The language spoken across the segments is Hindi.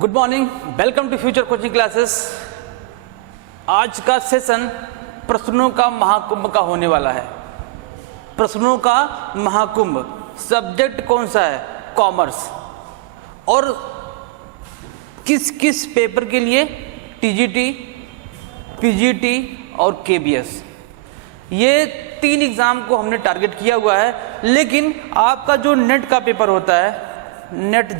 Good morning, welcome to future coaching classes. आज का सेशन प्रश्नों का महाकुंभ का होने वाला है। प्रश्नों का महाकुंभ, सब्जेक्ट कौन सा है? कॉमर्स। और किस किस पेपर के लिए? टीजीटी, पीजीटी और केबीएस। ये 3 एग्जाम को हमने टारगेट किया हुआ है। लेकिन आपका जो नेट का पेपर होता है, नेट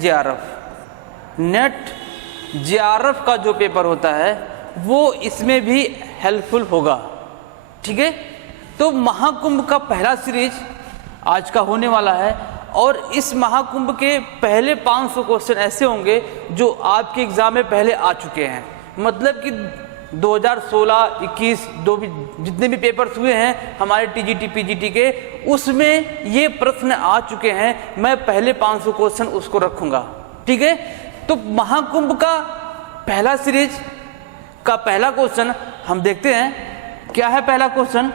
जेआरएफ का जो पेपर होता है वो इसमें भी हेल्पफुल होगा। ठीक है, तो महाकुंभ का पहला सीरीज आज का होने वाला है। और इस महाकुंभ के पहले 500 क्वेश्चन ऐसे होंगे जो आपके एग्जाम में पहले आ चुके हैं। मतलब कि 2016, 21 जितने भी पेपर्स हुए हैं हमारे टीजीटी पीजीटी के, उसमें ये प्रश्न आ चुके हैं। मैं पहले 500 क्वेश्चन उसको रखूंगा। ठीक है, तो महाकुंभ का पहला सीरीज का पहला क्वेश्चन हम देखते हैं। क्या है पहला क्वेश्चन?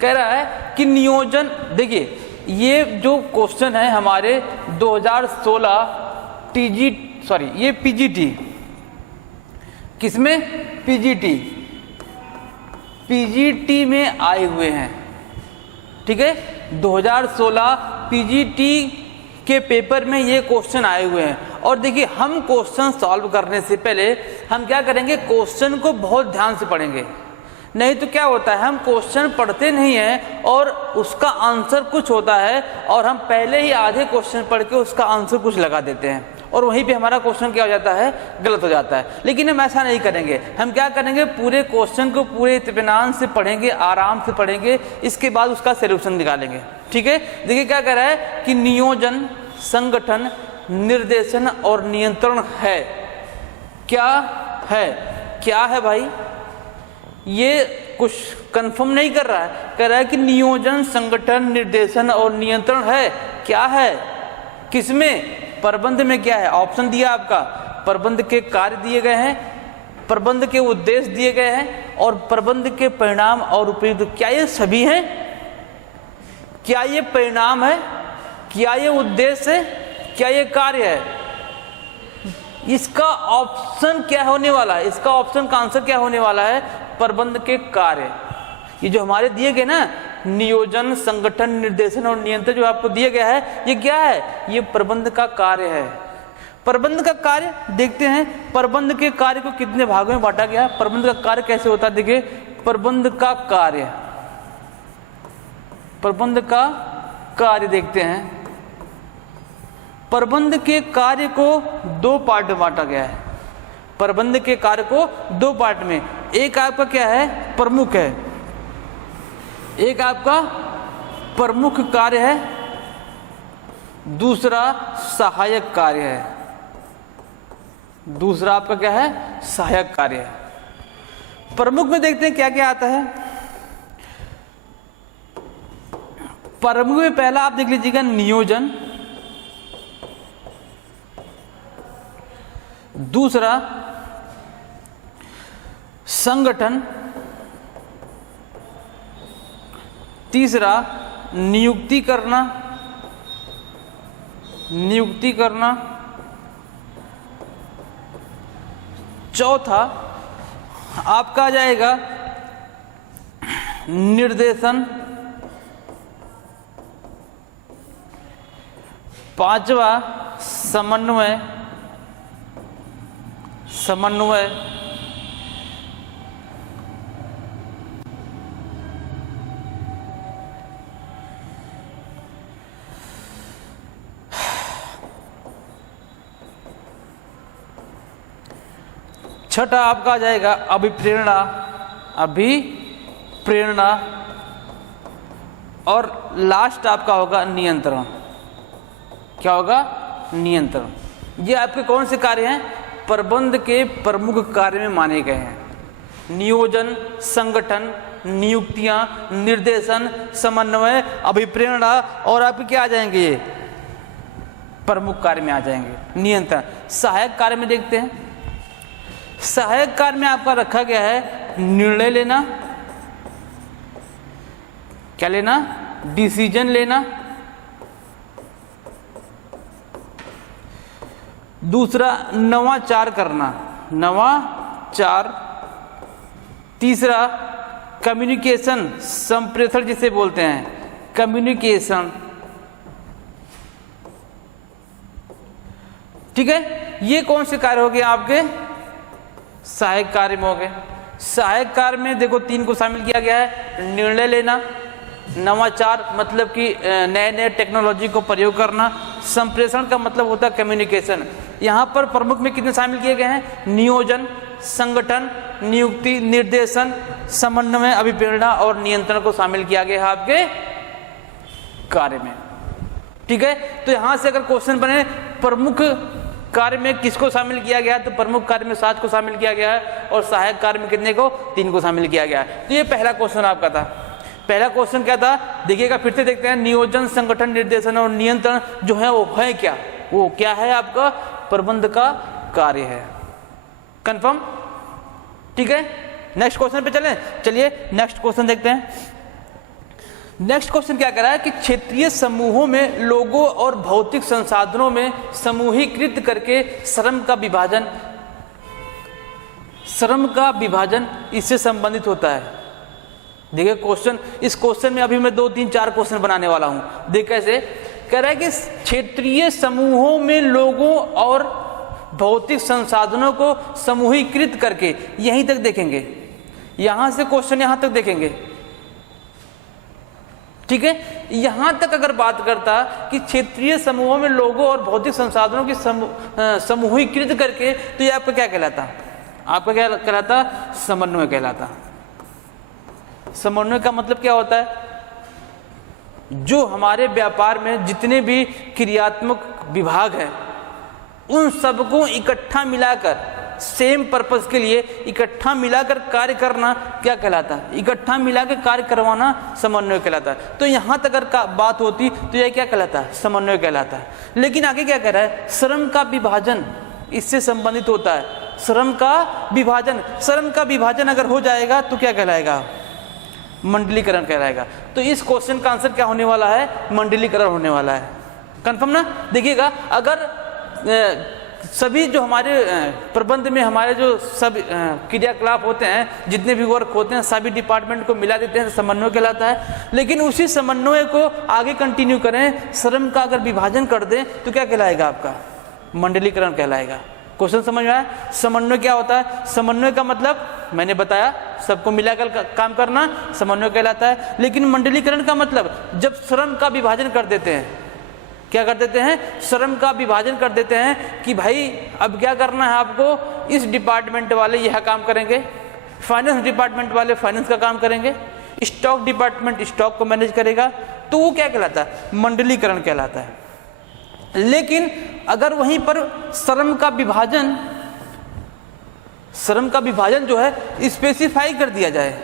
कह रहा है कि नियोजन। देखिए, ये जो क्वेश्चन है हमारे 2016 ये पीजीटी, किसमें? पीजीटी में आए हुए हैं। ठीक है, 2016 पीजीटी के पेपर में ये क्वेश्चन आए हुए हैं। और देखिए, हम क्वेश्चन सॉल्व करने से पहले हम क्या करेंगे? क्वेश्चन को बहुत ध्यान से पढ़ेंगे। नहीं तो क्या होता है, हम क्वेश्चन पढ़ते नहीं हैं और उसका आंसर कुछ होता है और हम पहले ही आधे क्वेश्चन पढ़ के उसका आंसर कुछ लगा देते हैं और वहीं पे हमारा क्वेश्चन क्या हो जाता है? गलत हो जाता है। लेकिन हम ऐसा नहीं करेंगे। हम क्या करेंगे? पूरे क्वेश्चन को पूरे इत्मीनान से पढ़ेंगे, आराम से पढ़ेंगे, इसके बाद उसका सोल्यूशन निकालेंगे। ठीक है, देखिए क्या कह रहा है कि नियोजन, संगठन, निर्देशन और नियंत्रण है। क्या है भाई? ये कुछ कंफर्म नहीं कर रहा है। कह रहा है कि नियोजन, संगठन, निर्देशन और नियंत्रण है। क्या है? किसमें? प्रबंध में। क्या है? ऑप्शन दिया आपका, प्रबंध के कार्य दिए गए हैं, प्रबंध के उद्देश्य दिए गए हैं और प्रबंध के परिणाम और उपयुक्त। क्या ये सभी हैं? क्या ये परिणाम है? क्या ये उद्देश्य है? क्या ये कार्य है? इसका ऑप्शन क्या होने वाला है? इसका ऑप्शन का आंसर क्या होने वाला है? प्रबंध के कार्य। ये जो हमारे दिए गए ना, नियोजन, संगठन, निर्देशन और नियंत्रण जो आपको दिया गया है, ये क्या है? ये प्रबंध का कार्य है। प्रबंध का कार्य देखते हैं। प्रबंध के कार्य को कितने भागों में बांटा गया? प्रबंध का कार्य कैसे होता है? देखिए, प्रबंध का कार्य देखते हैं। प्रबंध के कार्य को 2 पार्ट में बांटा गया है। प्रबंध के कार्य को 2 पार्ट में। एक आपका क्या है? प्रमुख है। एक आपका प्रमुख कार्य है, दूसरा सहायक कार्य है। दूसरा आपका क्या है? सहायक कार्य है। प्रमुख में देखते हैं क्या क्या आता है। प्रमुख में पहला आप देख लीजिएगा, नियोजन। दूसरा संगठन। तीसरा नियुक्ति करना। चौथा आपका आ जाएगा निर्देशन। पांचवा समन्वय। छठा आपका आ जाएगा अभिप्रेरणा। और लास्ट आपका होगा नियंत्रण। क्या होगा? नियंत्रण। ये आपके कौन से कार्य हैं? प्रबंध के प्रमुख कार्य में माने गए हैं। नियोजन, संगठन, नियुक्तियां, निर्देशन, समन्वय, अभिप्रेरणा और आपके क्या आ जाएंगे? ये प्रमुख कार्य में आ जाएंगे। नियंत्रण। सहायक कार्य में देखते हैं। सहायक कार्य में आपका रखा गया है निर्णय लेना। क्या लेना? डिसीजन लेना। दूसरा नवाचार करना, नवाचार। तीसरा कम्युनिकेशन, संप्रेषण जिसे बोलते हैं, कम्युनिकेशन। ठीक है, ये कौन से कार्य हो गए आपके? सहायक कार्य में हो गए। सहायक कार्य में देखो 3 को शामिल किया गया है। निर्णय लेना, नवाचार मतलब कि नए नए टेक्नोलॉजी को प्रयोग करना, संप्रेषण का मतलब होता है कम्युनिकेशन। यहाँ पर प्रमुख में कितने शामिल किए गए हैं? नियोजन, संगठन, नियुक्ति, निर्देशन, समन्वय, अभिप्रेरणा और नियंत्रण को शामिल किया गया है आपके कार्य में। ठीक है, तो यहाँ से अगर क्वेश्चन बने प्रमुख कार्य में किसको शामिल किया गया, तो प्रमुख कार्य में 7 को शामिल किया गया है और सहायक कार्य में कितने को? 3 को शामिल किया गया है। तो ये पहला क्वेश्चन आपका था। पहला क्वेश्चन क्या था? देखिएगा, फिर से देखते हैं। नियोजन, संगठन, निर्देशन और नियंत्रण जो है वो है क्या? वो क्या है? आपका प्रबंध का कार्य है। कंफर्म? ठीक है, नेक्स्ट क्वेश्चन पे चलें। चलिए नेक्स्ट क्वेश्चन देखते हैं। नेक्स्ट क्वेश्चन क्या कह रहा है कि क्षेत्रीय समूहों में लोगों और भौतिक संसाधनों में समूहीकृत करके श्रम का विभाजन इससे संबंधित होता है। देखिए क्वेश्चन, इस क्वेश्चन में अभी मैं 2, 3, 4 क्वेश्चन बनाने वाला हूं। देख कैसे कह रहा है कि क्षेत्रीय समूहों में लोगों और भौतिक संसाधनों को समूहीकृत करके, यहीं तक देखेंगे, यहां से क्वेश्चन यहां तक देखेंगे। ठीक है, यहां तक अगर बात करता कि क्षेत्रीय समूहों में लोगों और भौतिक संसाधनों की समूहीकृत करके, तो ये आपका क्या कहलाता? आपका क्या कहलाता? समन्वय कहलाता। समन्वय का मतलब क्या होता है? जो हमारे व्यापार में जितने भी क्रियात्मक विभाग हैं उन सबको इकट्ठा मिलाकर, सेम पर्पस के लिए इकट्ठा मिलाकर कार्य करना क्या कहलाता है? इकट्ठा मिलाकर कार्य करवाना समन्वय कहलाता है। तो यहां तक अगर बात होती तो यह क्या कहलाता है? समन्वय कहलाता है। लेकिन आगे क्या कह रहा है? श्रम का विभाजन इससे संबंधित होता है। श्रम का विभाजन, श्रम का विभाजन अगर हो जाएगा तो क्या कहलाएगा? मंडलीकरण कहलाएगा। तो इस क्वेश्चन का आंसर क्या होने वाला है? मंडलीकरण होने वाला है। कंफर्म ना? देखिएगा, अगर सभी जो हमारे प्रबंध में हमारे जो सब क्रियाकलाप होते हैं, जितने भी वर्क होते हैं, सभी डिपार्टमेंट को मिला देते हैं, समन्वय कहलाता है। लेकिन उसी समन्वय को आगे कंटिन्यू करें, श्रम का अगर विभाजन कर दें तो क्या कहलाएगा? आपका मंडलीकरण कहलाएगा। क्वेश्चन समझ में आया? समन्वय क्या होता है? समन्वय का मतलब मैंने बताया, सबको मिलाकर काम करना समन्वय कहलाता है। लेकिन मंडलीकरण का मतलब जब श्रम का विभाजन कर देते हैं, क्या कर देते हैं? श्रम का विभाजन कर देते हैं कि भाई अब क्या करना है आपको? इस डिपार्टमेंट वाले यह काम करेंगे, फाइनेंस डिपार्टमेंट वाले फाइनेंस का काम करेंगे, स्टॉक डिपार्टमेंट स्टॉक को मैनेज करेगा। तो वो क्या कहलाता है? मंडलीकरण कहलाता है। लेकिन अगर वहीं पर श्रम का विभाजन जो है स्पेसिफाई कर दिया जाए,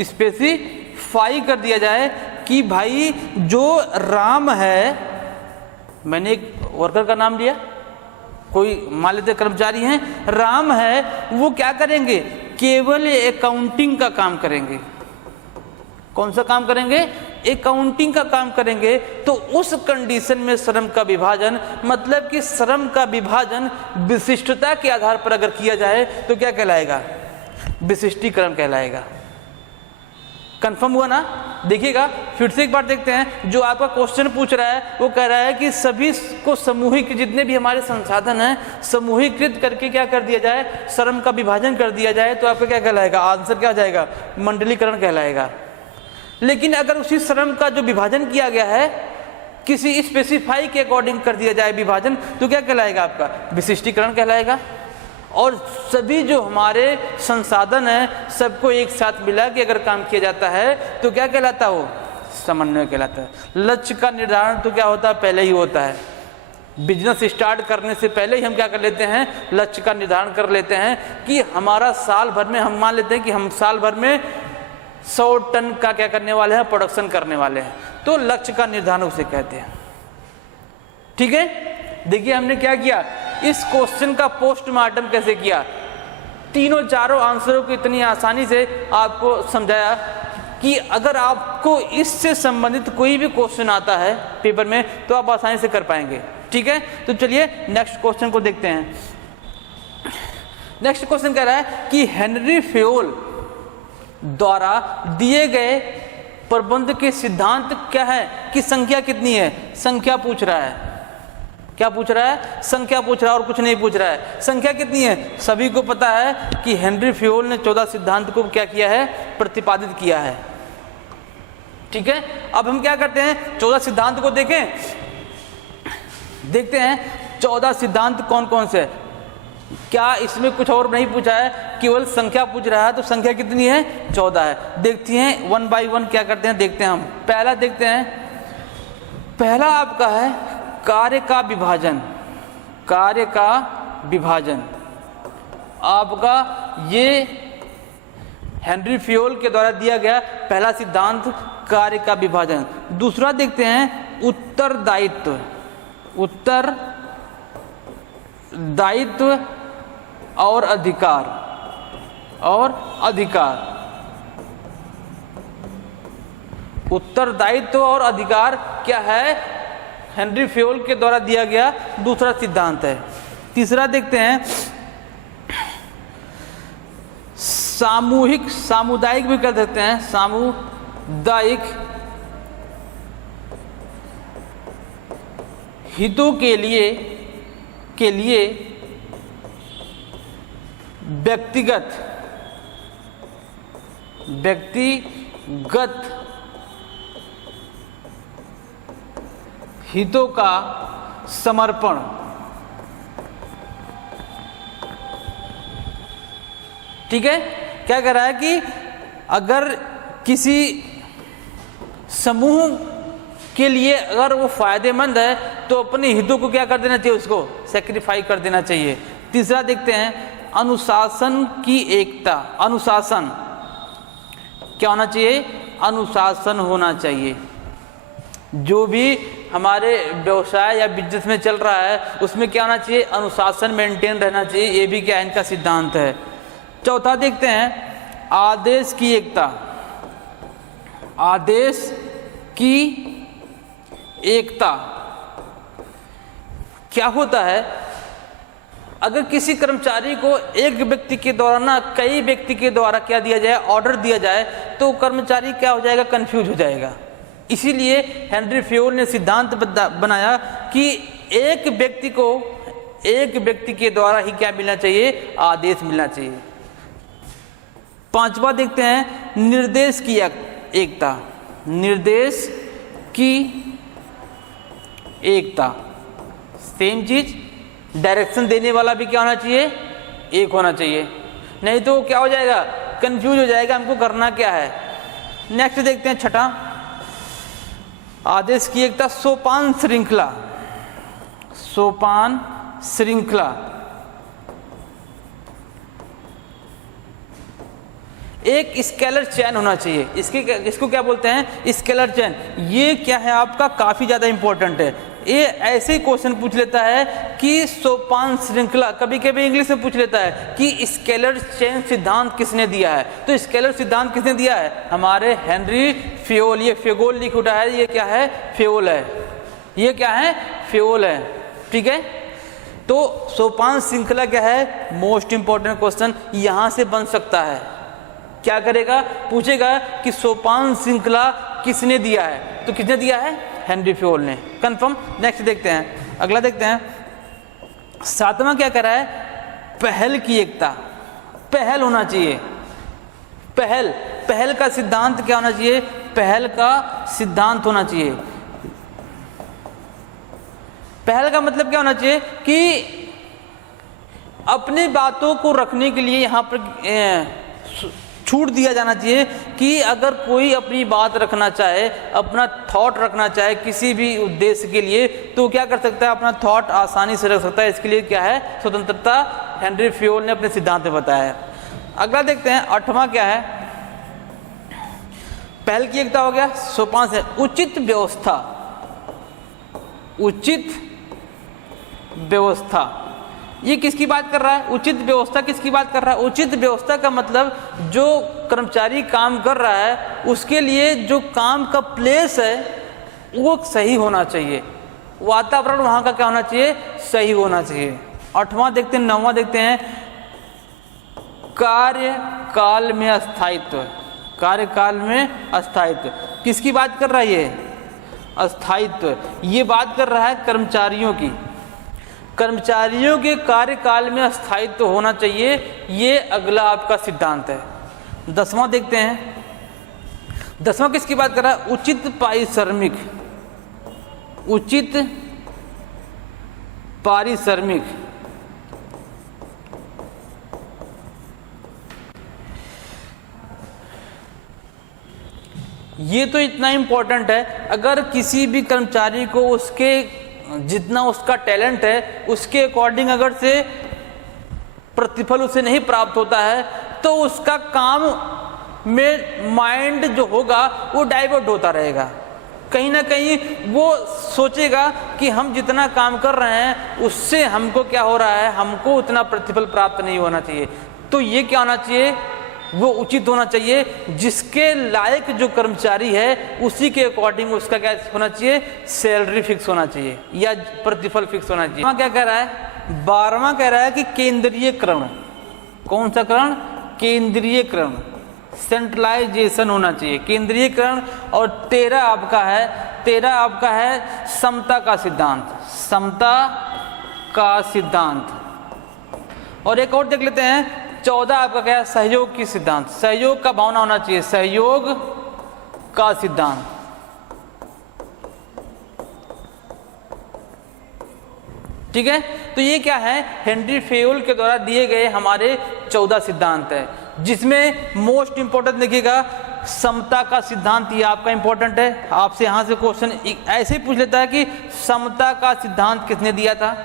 स्पेसिफाई कर दिया जाए कि भाई जो राम है, मैंने एक वर्कर का नाम लिया, कोई मान लेते कर्मचारी हैं, राम है, वो क्या करेंगे? केवल अकाउंटिंग का काम करेंगे। कौन सा काम करेंगे? अकाउंटिंग का काम करेंगे। तो उस कंडीशन में श्रम का विभाजन, मतलब कि श्रम का विभाजन विशिष्टता के आधार पर अगर किया जाए तो क्या कहलाएगा? विशिष्टीकरण कहलाएगा। कंफर्म हुआ ना? देखिएगा, फिर से एक बार देखते हैं। जो आपका क्वेश्चन पूछ रहा है वो कह रहा है कि सभी को समूहिक, जितने भी हमारे संसाधन हैं समूहीकृत करके क्या कर दिया जाए? श्रम का विभाजन कर दिया जाए। तो आपका क्या कहलाएगा? आंसर क्या हो जाएगा? मंडलीकरण कहलाएगा। लेकिन अगर उसी श्रम का जो विभाजन किया गया है किसी स्पेसिफाई के अकॉर्डिंग कर दिया जाए विभाजन, तो क्या कहलाएगा? आपका विशिष्टीकरण कहलाएगा। और सभी जो हमारे संसाधन हैं सबको एक साथ मिला के अगर काम किया जाता है तो क्या कहलाता है? वो समन्वय कहलाता है। लक्ष्य का निर्धारण तो क्या होता है? पहले ही होता है। बिजनेस स्टार्ट करने से पहले ही हम क्या कर लेते हैं? लक्ष्य का निर्धारण कर लेते हैं कि हमारा साल भर में, हम मान लेते हैं कि हम साल भर में 100 टन का क्या करने वाले हैं? प्रोडक्शन करने वाले हैं। तो लक्ष्य का निर्धारण उसे कहते हैं। ठीक है, देखिए हमने क्या किया, इस क्वेश्चन का पोस्टमार्टम कैसे किया। तीनों चारों आंसरों को इतनी आसानी से आपको समझाया कि अगर आपको इससे संबंधित कोई भी क्वेश्चन आता है पेपर में तो आप आसानी से कर पाएंगे। ठीक है, तो चलिए नेक्स्ट क्वेश्चन को देखते हैं। नेक्स्ट क्वेश्चन कह रहा है कि हेनरी फेयोल द्वारा दिए गए प्रबंध के सिद्धांत क्या है कि संख्या कितनी है। संख्या पूछ रहा है, क्या पूछ रहा है, संख्या पूछ रहा है और कुछ नहीं पूछ रहा है। संख्या कितनी है, सभी को पता है कि हेनरी फेयोल ने 14 सिद्धांत को क्या किया है, प्रतिपादित किया है। ठीक है, अब हम क्या करते हैं, 14 सिद्धांत को देखें, देखते हैं 14 सिद्धांत कौन कौन से। क्या इसमें कुछ और नहीं पूछा है, केवल संख्या पूछ रहा है, तो संख्या कितनी है, 14 है। देखती हैं वन बाय वन क्या करते हैं, देखते हैं हम। पहला देखते हैं, पहला आपका है कार्य का विभाजन। कार्य का विभाजन आपका ये हेनरी फेयोल के द्वारा दिया गया पहला सिद्धांत, कार्य का विभाजन। दूसरा देखते हैं उत्तरदायित्व। उत्तरदायित्व और अधिकार, उत्तरदायित्व और अधिकार क्या है, हेनरी फेयोल के द्वारा दिया गया दूसरा सिद्धांत है। तीसरा देखते हैं सामुदायिक भी कर सकते हैं, सामुदायिक हितों के लिए व्यक्तिगत हितों का समर्पण। ठीक है, क्या कह रहा है कि अगर किसी समूह के लिए अगर वो फायदेमंद है तो अपने हितों को क्या कर देना चाहिए, उसको सैक्रिफाई कर देना चाहिए। तीसरा देखते हैं अनुशासन की एकता। अनुशासन क्या होना चाहिए, अनुशासन होना चाहिए। जो भी हमारे व्यवसाय या बिजनेस में चल रहा है उसमें क्या होना चाहिए, अनुशासन मेंटेन रहना चाहिए। ये भी क्या इनका सिद्धांत है। चौथा देखते हैं आदेश की एकता। आदेश की एकता क्या होता है, अगर किसी कर्मचारी को एक व्यक्ति के द्वारा ना कई व्यक्ति के द्वारा क्या दिया जाए, ऑर्डर दिया जाए, तो कर्मचारी क्या हो जाएगा, कंफ्यूज हो जाएगा। इसीलिए हेनरी फेयोल ने सिद्धांत बनाया कि एक व्यक्ति के द्वारा ही क्या मिलना चाहिए, आदेश मिलना चाहिए। पांचवा देखते हैं निर्देश की एकता। निर्देश की एकता, सेम चीज, डायरेक्शन देने वाला भी क्या होना चाहिए, एक होना चाहिए, नहीं तो क्या हो जाएगा, कंफ्यूज हो जाएगा हमको करना क्या है। नेक्स्ट देखते हैं छठा, आदेश की एकता सोपान श्रृंखला। सोपान श्रृंखला एक स्केलर चेन होना चाहिए। इसको क्या बोलते हैं, स्केलर चेन। ये क्या है आपका, काफी ज्यादा इंपॉर्टेंट है। ये ऐसे ही क्वेश्चन पूछ लेता है कि सोपान श्रृंखला, कभी कभी इंग्लिश में पूछ लेता है कि स्केलर चेन सिद्धांत किसने दिया है। तो स्केलर सिद्धांत किसने दिया है, हमारे हेनरी फेयोल। ये फेयोल लिख उठा है, ये क्या है, फेयोल है। ये क्या है, फेयोल है। ठीक है, तो सोपान श्रृंखला क्या है, मोस्ट इंपॉर्टेंट क्वेश्चन यहां से बन सकता है। क्या करेगा, पूछेगा कि सोपान श्रृंखला किसने दिया है, तो किसने दिया है, हेनरी फेयोल ने, कंफर्म। नेक्स्ट देखते हैं, अगला देखते हैं सातवां क्या कर रहा है, पहल की एकता। पहल होना चाहिए, पहल का सिद्धांत क्या होना चाहिए, पहल का सिद्धांत होना चाहिए। पहल का मतलब क्या होना चाहिए कि अपनी बातों को रखने के लिए यहां पर छूट दिया जाना चाहिए कि अगर कोई अपनी बात रखना चाहे, अपना थॉट रखना चाहे किसी भी उद्देश्य के लिए, तो क्या कर सकता है, अपना थॉट आसानी से रख सकता है। इसके लिए क्या है, स्वतंत्रता हेनरी फेयोल ने अपने सिद्धांत में बताया है। अगला देखते हैं आठवां क्या है, पहल की एकता हो गया। सोपान से उचित व्यवस्था। उचित व्यवस्था ये किसकी बात कर रहा है, उचित व्यवस्था किसकी बात कर रहा है, उचित व्यवस्था का मतलब जो कर्मचारी काम कर रहा है उसके लिए जो काम का प्लेस है वो सही होना चाहिए। वातावरण वहां का क्या होना चाहिए, सही होना चाहिए। 8वां देखते हैं, 9वां देखते हैं, कार्यकाल में अस्थायित्व। कार्यकाल में अस्थायित्व किसकी बात कर रहा है ये, अस्थायित्व, ये बात कर रहा है कर्मचारियों की। कर्मचारियों के कार्यकाल में अस्थायित्व होना चाहिए, ये अगला आपका सिद्धांत है। 10वां देखते हैं, 10वां किसकी बात कर रहा है, उचित पारिश्रमिक। उचित पारिश्रमिक, ये तो इतना इंपॉर्टेंट है, अगर किसी भी कर्मचारी को उसके जितना उसका टैलेंट है उसके अकॉर्डिंग अगर से प्रतिफल उसे नहीं प्राप्त होता है तो उसका काम में माइंड जो होगा वो डाइवर्ट होता रहेगा। कहीं ना कहीं वो सोचेगा कि हम जितना काम कर रहे हैं उससे हमको क्या हो रहा है, हमको उतना प्रतिफल प्राप्त नहीं होना चाहिए। तो ये क्या होना चाहिए, वो उचित होना चाहिए, जिसके लायक जो कर्मचारी है उसी के अकॉर्डिंग उसका क्या होना चाहिए, सैलरी फिक्स होना चाहिए या प्रतिफल फिक्स होना चाहिए। क्या कह रहा है, 12वां कह रहा है कि केंद्रीयकरण। कौन सा करण, केंद्रीयकरण, सेंट्रलाइजेशन होना चाहिए, केंद्रीयकरण। और 13 आपका है समता का सिद्धांत। समता का सिद्धांत। और एक और देख लेते हैं, 14 आपका क्या है, सहयोग की सिद्धांत। सहयोग का भावना होना चाहिए, सहयोग का सिद्धांत। ठीक है, तो ये क्या है, हेनरी फेयोल के द्वारा दिए गए हमारे 14 सिद्धांत है, जिसमें मोस्ट इंपोर्टेंट देखिएगा समता का सिद्धांत। ये आपका इंपॉर्टेंट है, आपसे यहां से क्वेश्चन ऐसे ही पूछ लेता है कि समता का सिद्धांत किसने दिया था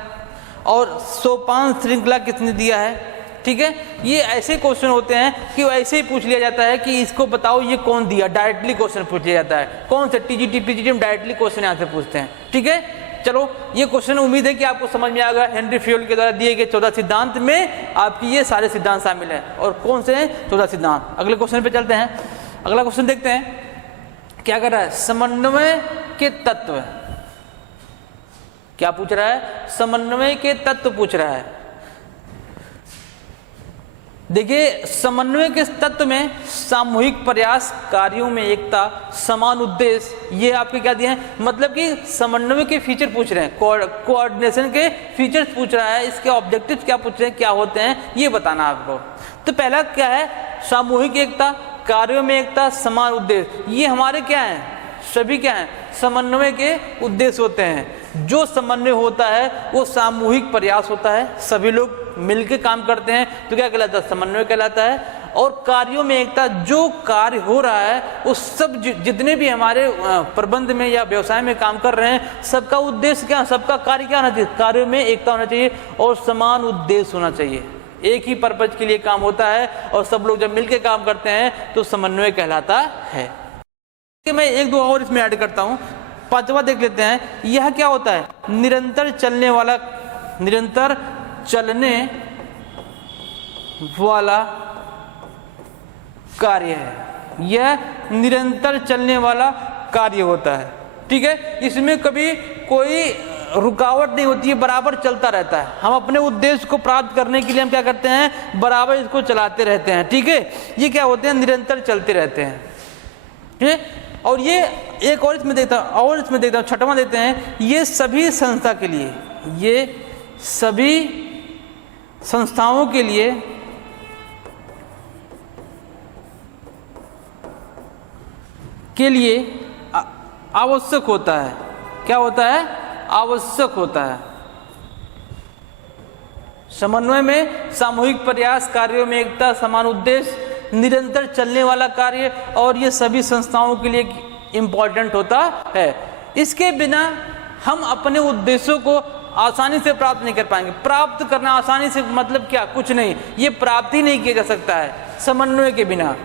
और सोपान श्रृंखला किसने दिया है। ठीक है, ये ऐसे क्वेश्चन होते हैं कि ऐसे ही पूछ लिया जाता है कि इसको बताओ ये कौन दिया, डायरेक्टली क्वेश्चन पूछ लिया जाता है। कौन से टीजीटी पीजीटी में डायरेक्टली क्वेश्चन यहाँ से पूछते हैं। ठीक है, चलो ये क्वेश्चन उम्मीद है कि आपको समझ में आ गया। हेनरी फेयोल के द्वारा दिए गए 14 सिद्धांत में आपकी ये सारे सिद्धांत शामिल है। और कौन से हैं 14 सिद्धांत। अगले क्वेश्चन पे चलते हैं। अगला क्वेश्चन देखते हैं क्या कर रहा है, समन्वय के तत्व। क्या पूछ रहा है, समन्वय के तत्व पूछ रहा है। देखिए, समन्वय के तत्व में सामूहिक प्रयास, कार्यों में एकता, समान उद्देश्य, ये आपके क्या दिए हैं, मतलब कि समन्वय के फीचर पूछ रहे हैं, कोऑर्डिनेशन के फीचर्स पूछ रहा है, इसके ऑब्जेक्टिव क्या पूछ रहे हैं, क्या होते हैं, ये बताना आपको। तो पहला क्या है, सामूहिक एकता, कार्यों में एकता, समान उद्देश्य, ये हमारे क्या हैं, सभी क्या हैं, समन्वय के उद्देश्य होते हैं। जो समन्वय होता है वो सामूहिक प्रयास होता है, सभी लोग मिलकर काम करते हैं तो क्या कहलाता है, समन्वय कहलाता है। और कार्यों में एकता, जो कार्य हो रहा है उस सब जितने भी हमारे प्रबंध में या व्यवसाय में काम कर रहे हैं सबका उद्देश्य क्या, सबका कार्य क्या होना चाहिए, कार्यों में एकता होना चाहिए और समान उद्देश्य होना चाहिए। एक ही पर्पज के लिए काम होता है और सब लोग जब मिलकर काम करते हैं तो समन्वय कहलाता है। मैं एक दो और इसमें ऐड करता हूं। 5वां देख लेते हैं, यह क्या होता है, निरंतर चलने वाला कार्य है। यह निरंतर चलने वाला कार्य होता है। ठीक है, इसमें कभी कोई रुकावट नहीं होती है, बराबर चलता रहता है। हम अपने उद्देश्य को प्राप्त करने के लिए हम क्या करते हैं, बराबर इसको चलाते रहते हैं। ठीक है, ये क्या होते हैं, निरंतर चलते रहते हैं। ठीक है, और ये एक और इसमें देखता हूं 6वां देते हैं, ये सभी संस्था के लिए, ये सभी संस्थाओं के लिए आवश्यक होता है। क्या होता है, आवश्यक होता है। समन्वय में सामूहिक प्रयास, कार्यों में एकता, समान उद्देश्य, निरंतर चलने वाला कार्य, और ये सभी संस्थाओं के लिए इंपॉर्टेंट होता है। इसके बिना हम अपने उद्देश्यों को आसानी से प्राप्त नहीं कर पाएंगे। प्राप्त करना आसानी से मतलब क्या, कुछ नहीं, ये प्राप्त ही नहीं किया जा सकता है समन्वय के बिना।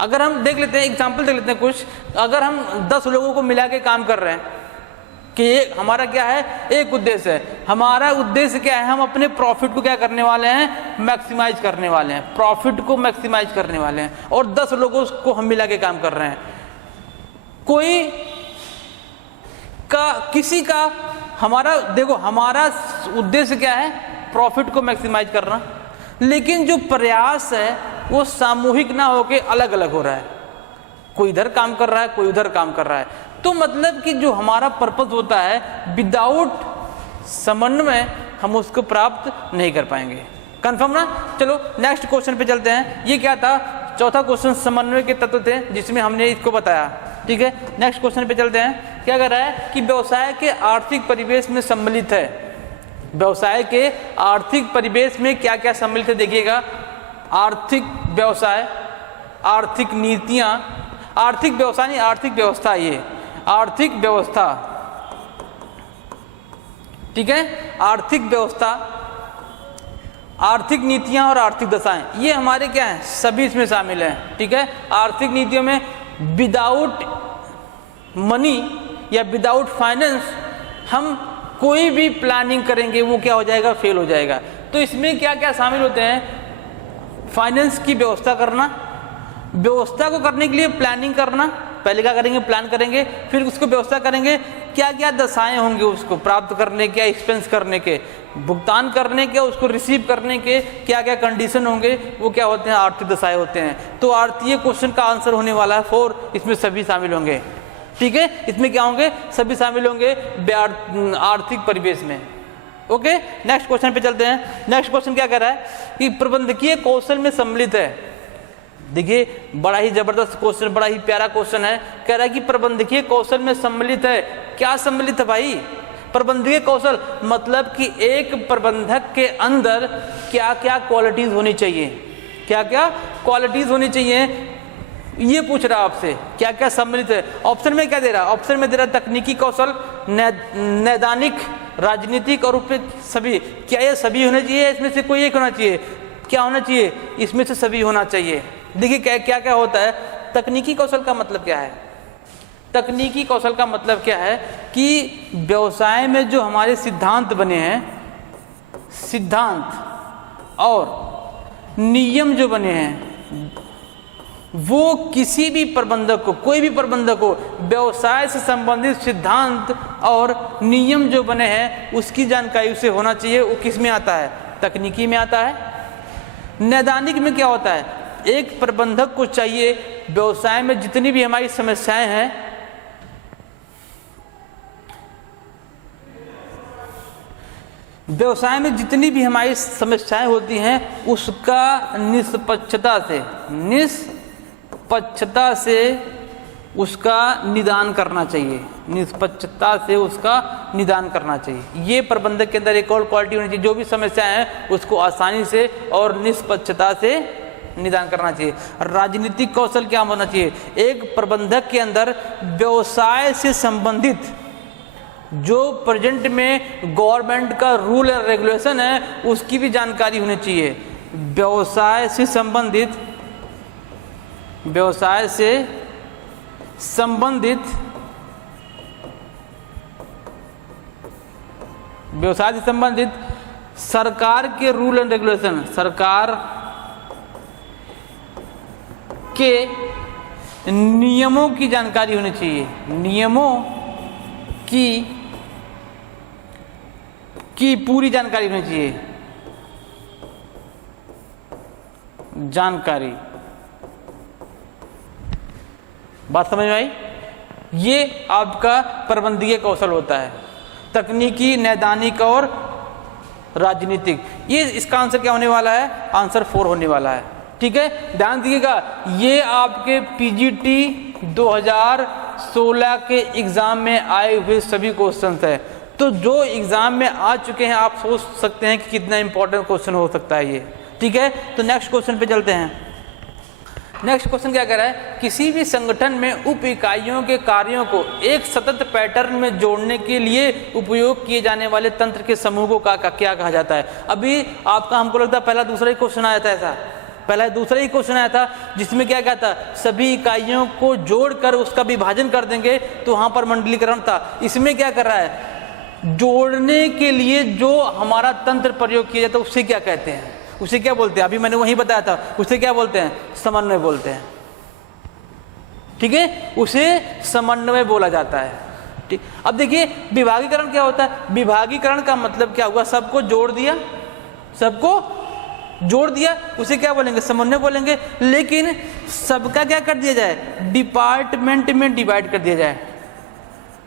अगर हम देख लेते हैं, एग्जाम्पल देख लेते हैं कुछ, अगर हम 10 लोगों को मिला के काम कर रहे हैं कि एक हमारा क्या है, एक उद्देश्य है, हमारा उद्देश्य क्या है, हम अपने प्रॉफिट को क्या करने वाले हैं, मैक्सिमाइज करने वाले हैं, प्रॉफिट को मैक्सिमाइज करने वाले हैं, और 10 लोगों को हम मिला के काम कर रहे हैं। कोई का किसी का, हमारा देखो हमारा उद्देश्य क्या है, प्रॉफिट को मैक्सिमाइज करना, लेकिन जो प्रयास है वो सामूहिक ना होके अलग अलग हो रहा है, कोई इधर काम कर रहा है कोई उधर काम कर रहा है। तो मतलब कि जो हमारा पर्पस होता है विदाउट समन्वय हम उसको प्राप्त नहीं कर पाएंगे। कंफर्म ना? चलो नेक्स्ट क्वेश्चन पे चलते हैं। ये क्या था, चौथा क्वेश्चन समन्वय के तत्व थे जिसमें हमने इसको बताया। ठीक है, नेक्स्ट क्वेश्चन पे चलते हैं। क्या कर रहा है कि व्यवसाय के आर्थिक परिवेश में सम्मिलित है, व्यवसाय के आर्थिक परिवेश में क्या क्या सम्मिलित है देखिएगा, आर्थिक व्यवसाय, आर्थिक नीतियां, आर्थिक व्यवसाय नहीं आर्थिक व्यवस्था, ये आर्थिक व्यवस्था, ठीक है, आर्थिक व्यवस्था, आर्थिक नीतियां और आर्थिक दशाएं, ये हमारे क्या हैं, सभी इसमें शामिल हैं। ठीक है, आर्थिक नीतियों में विदाउट मनी या विदाउट फाइनेंस हम कोई भी प्लानिंग करेंगे वो क्या हो जाएगा, फेल हो जाएगा। तो इसमें क्या क्या शामिल होते हैं, फाइनेंस की व्यवस्था करना, व्यवस्था को करने के लिए प्लानिंग करना, पहले क्या करेंगे, प्लान करेंगे, फिर उसको व्यवस्था करेंगे, क्या क्या दशाएं होंगे उसको प्राप्त करने के, एक्सपेंस करने के, भुगतान करने के, उसको रिसीव करने के क्या क्या कंडीशन होंगे, वो क्या होते हैं, आर्थिक दशाएं होते हैं। तो आर्थिक क्वेश्चन का आंसर होने वाला है 4, इसमें सभी शामिल होंगे। ठीक है, इसमें क्या होंगे, सभी शामिल होंगे आर्थिक परिवेश में। ओके, नेक्स्ट क्वेश्चन पे चलते हैं। नेक्स्ट क्वेश्चन क्या कह रहा है कि प्रबंधकीय कौशल में सम्मिलित है। देखिए बड़ा ही जबरदस्त क्वेश्चन, बड़ा ही प्यारा क्वेश्चन है। कह रहा है कि प्रबंधकीय कौशल में सम्मिलित है। क्या सम्मिलित है भाई, प्रबंधकीय कौशल मतलब कि एक प्रबंधक के अंदर क्या क्या क्वालिटीज होनी चाहिए, क्या क्या क्वालिटीज होनी चाहिए, ये पूछ रहा है आपसे, क्या क्या सम्मिलित है। ऑप्शन में क्या दे रहा है, ऑप्शन में दे रहा है तकनीकी कौशल, नैदानिक, राजनीतिक और सभी। क्या ये सभी होने चाहिए, इसमें से कोई एक होना चाहिए, क्या होना चाहिए, इसमें से सभी होना चाहिए। देखिए क्या क्या क्या होता है। तकनीकी कौशल का मतलब क्या है, तकनीकी कौशल का मतलब क्या है कि व्यवसाय में जो हमारे सिद्धांत बने हैं, सिद्धांत और नियम जो बने हैं, वो किसी भी प्रबंधक को, कोई भी प्रबंधक को व्यवसाय से संबंधित सिद्धांत और नियम जो बने हैं उसकी जानकारी उसे होना चाहिए। वो किस में आता है, तकनीकी में आता है। नैदानिक में क्या होता है, एक प्रबंधक को चाहिए व्यवसाय में जितनी भी हमारी समस्याएं हैं, व्यवसाय में जितनी भी हमारी समस्याएं होती हैं उसका निष्पक्षता से उसका निदान करना चाहिए, निष्पक्षता से उसका निदान करना चाहिए। ये प्रबंधक के अंदर एक और क्वालिटी होनी चाहिए, जो भी समस्याएं हैं उसको आसानी से और निष्पक्षता से निदान करना चाहिए। राजनीतिक कौशल क्या होना चाहिए, एक प्रबंधक के अंदर व्यवसाय से संबंधित जो प्रेजेंट में गवर्नमेंट का रूल एंड रेगुलेशन है उसकी भी जानकारी होनी चाहिए। व्यवसाय से संबंधित सरकार के रूल एंड रेगुलेशन, सरकार के नियमों की जानकारी होनी चाहिए, नियमों की पूरी जानकारी होनी चाहिए, जानकारी। बात समझ में आई? ये आपका प्रबंधकीय कौशल होता है, तकनीकी, नैदानिक और राजनीतिक। ये इसका आंसर क्या होने वाला है, आंसर 4 होने वाला है। ठीक है, ध्यान दीजिएगा, ये आपके पीजीटी 2016 के एग्जाम में आए हुए सभी क्वेश्चंस है। तो जो एग्जाम में आ चुके हैं आप सोच सकते हैं कि कितना इंपॉर्टेंट क्वेश्चन हो सकता है ये। ठीक है, तो नेक्स्ट क्वेश्चन पे चलते हैं। नेक्स्ट क्वेश्चन क्या कह रहा है, किसी भी संगठन में उप इकाइयों के कार्यों को एक सतत पैटर्न में जोड़ने के लिए उपयोग किए जाने वाले तंत्र के समूह को क्या कहा जाता है। अभी आपका हमको लगता है पहला दूसरा ही क्वेश्चन आया था, ऐसा पहला दूसरा ही क्वेश्चन आया था जिसमें क्या था, सभी इकाइयों को जोड़कर उसका विभाजन कर देंगे तो वहां पर मंडलीकरण था। इसमें क्या कर रहा है, जोड़ने के लिए जो हमारा तंत्र प्रयोग किया जाता है उससे क्या कहते हैं, उसे क्या बोलते हैं, अभी मैंने वही बताया था, उसे क्या बोलते हैं, समन्वय बोलते हैं। ठीक है, उसे समन्वय बोला जाता है। ठीक। अब देखिए विभागीकरण क्या होता है, विभागीकरण का मतलब क्या हुआ, सबको जोड़ दिया, सबको जोड़ दिया, उसे क्या बोलेंगे, समन्वय बोलेंगे। लेकिन सबका क्या कर दिया जाए, डिपार्टमेंट में डिवाइड कर दिया जाए,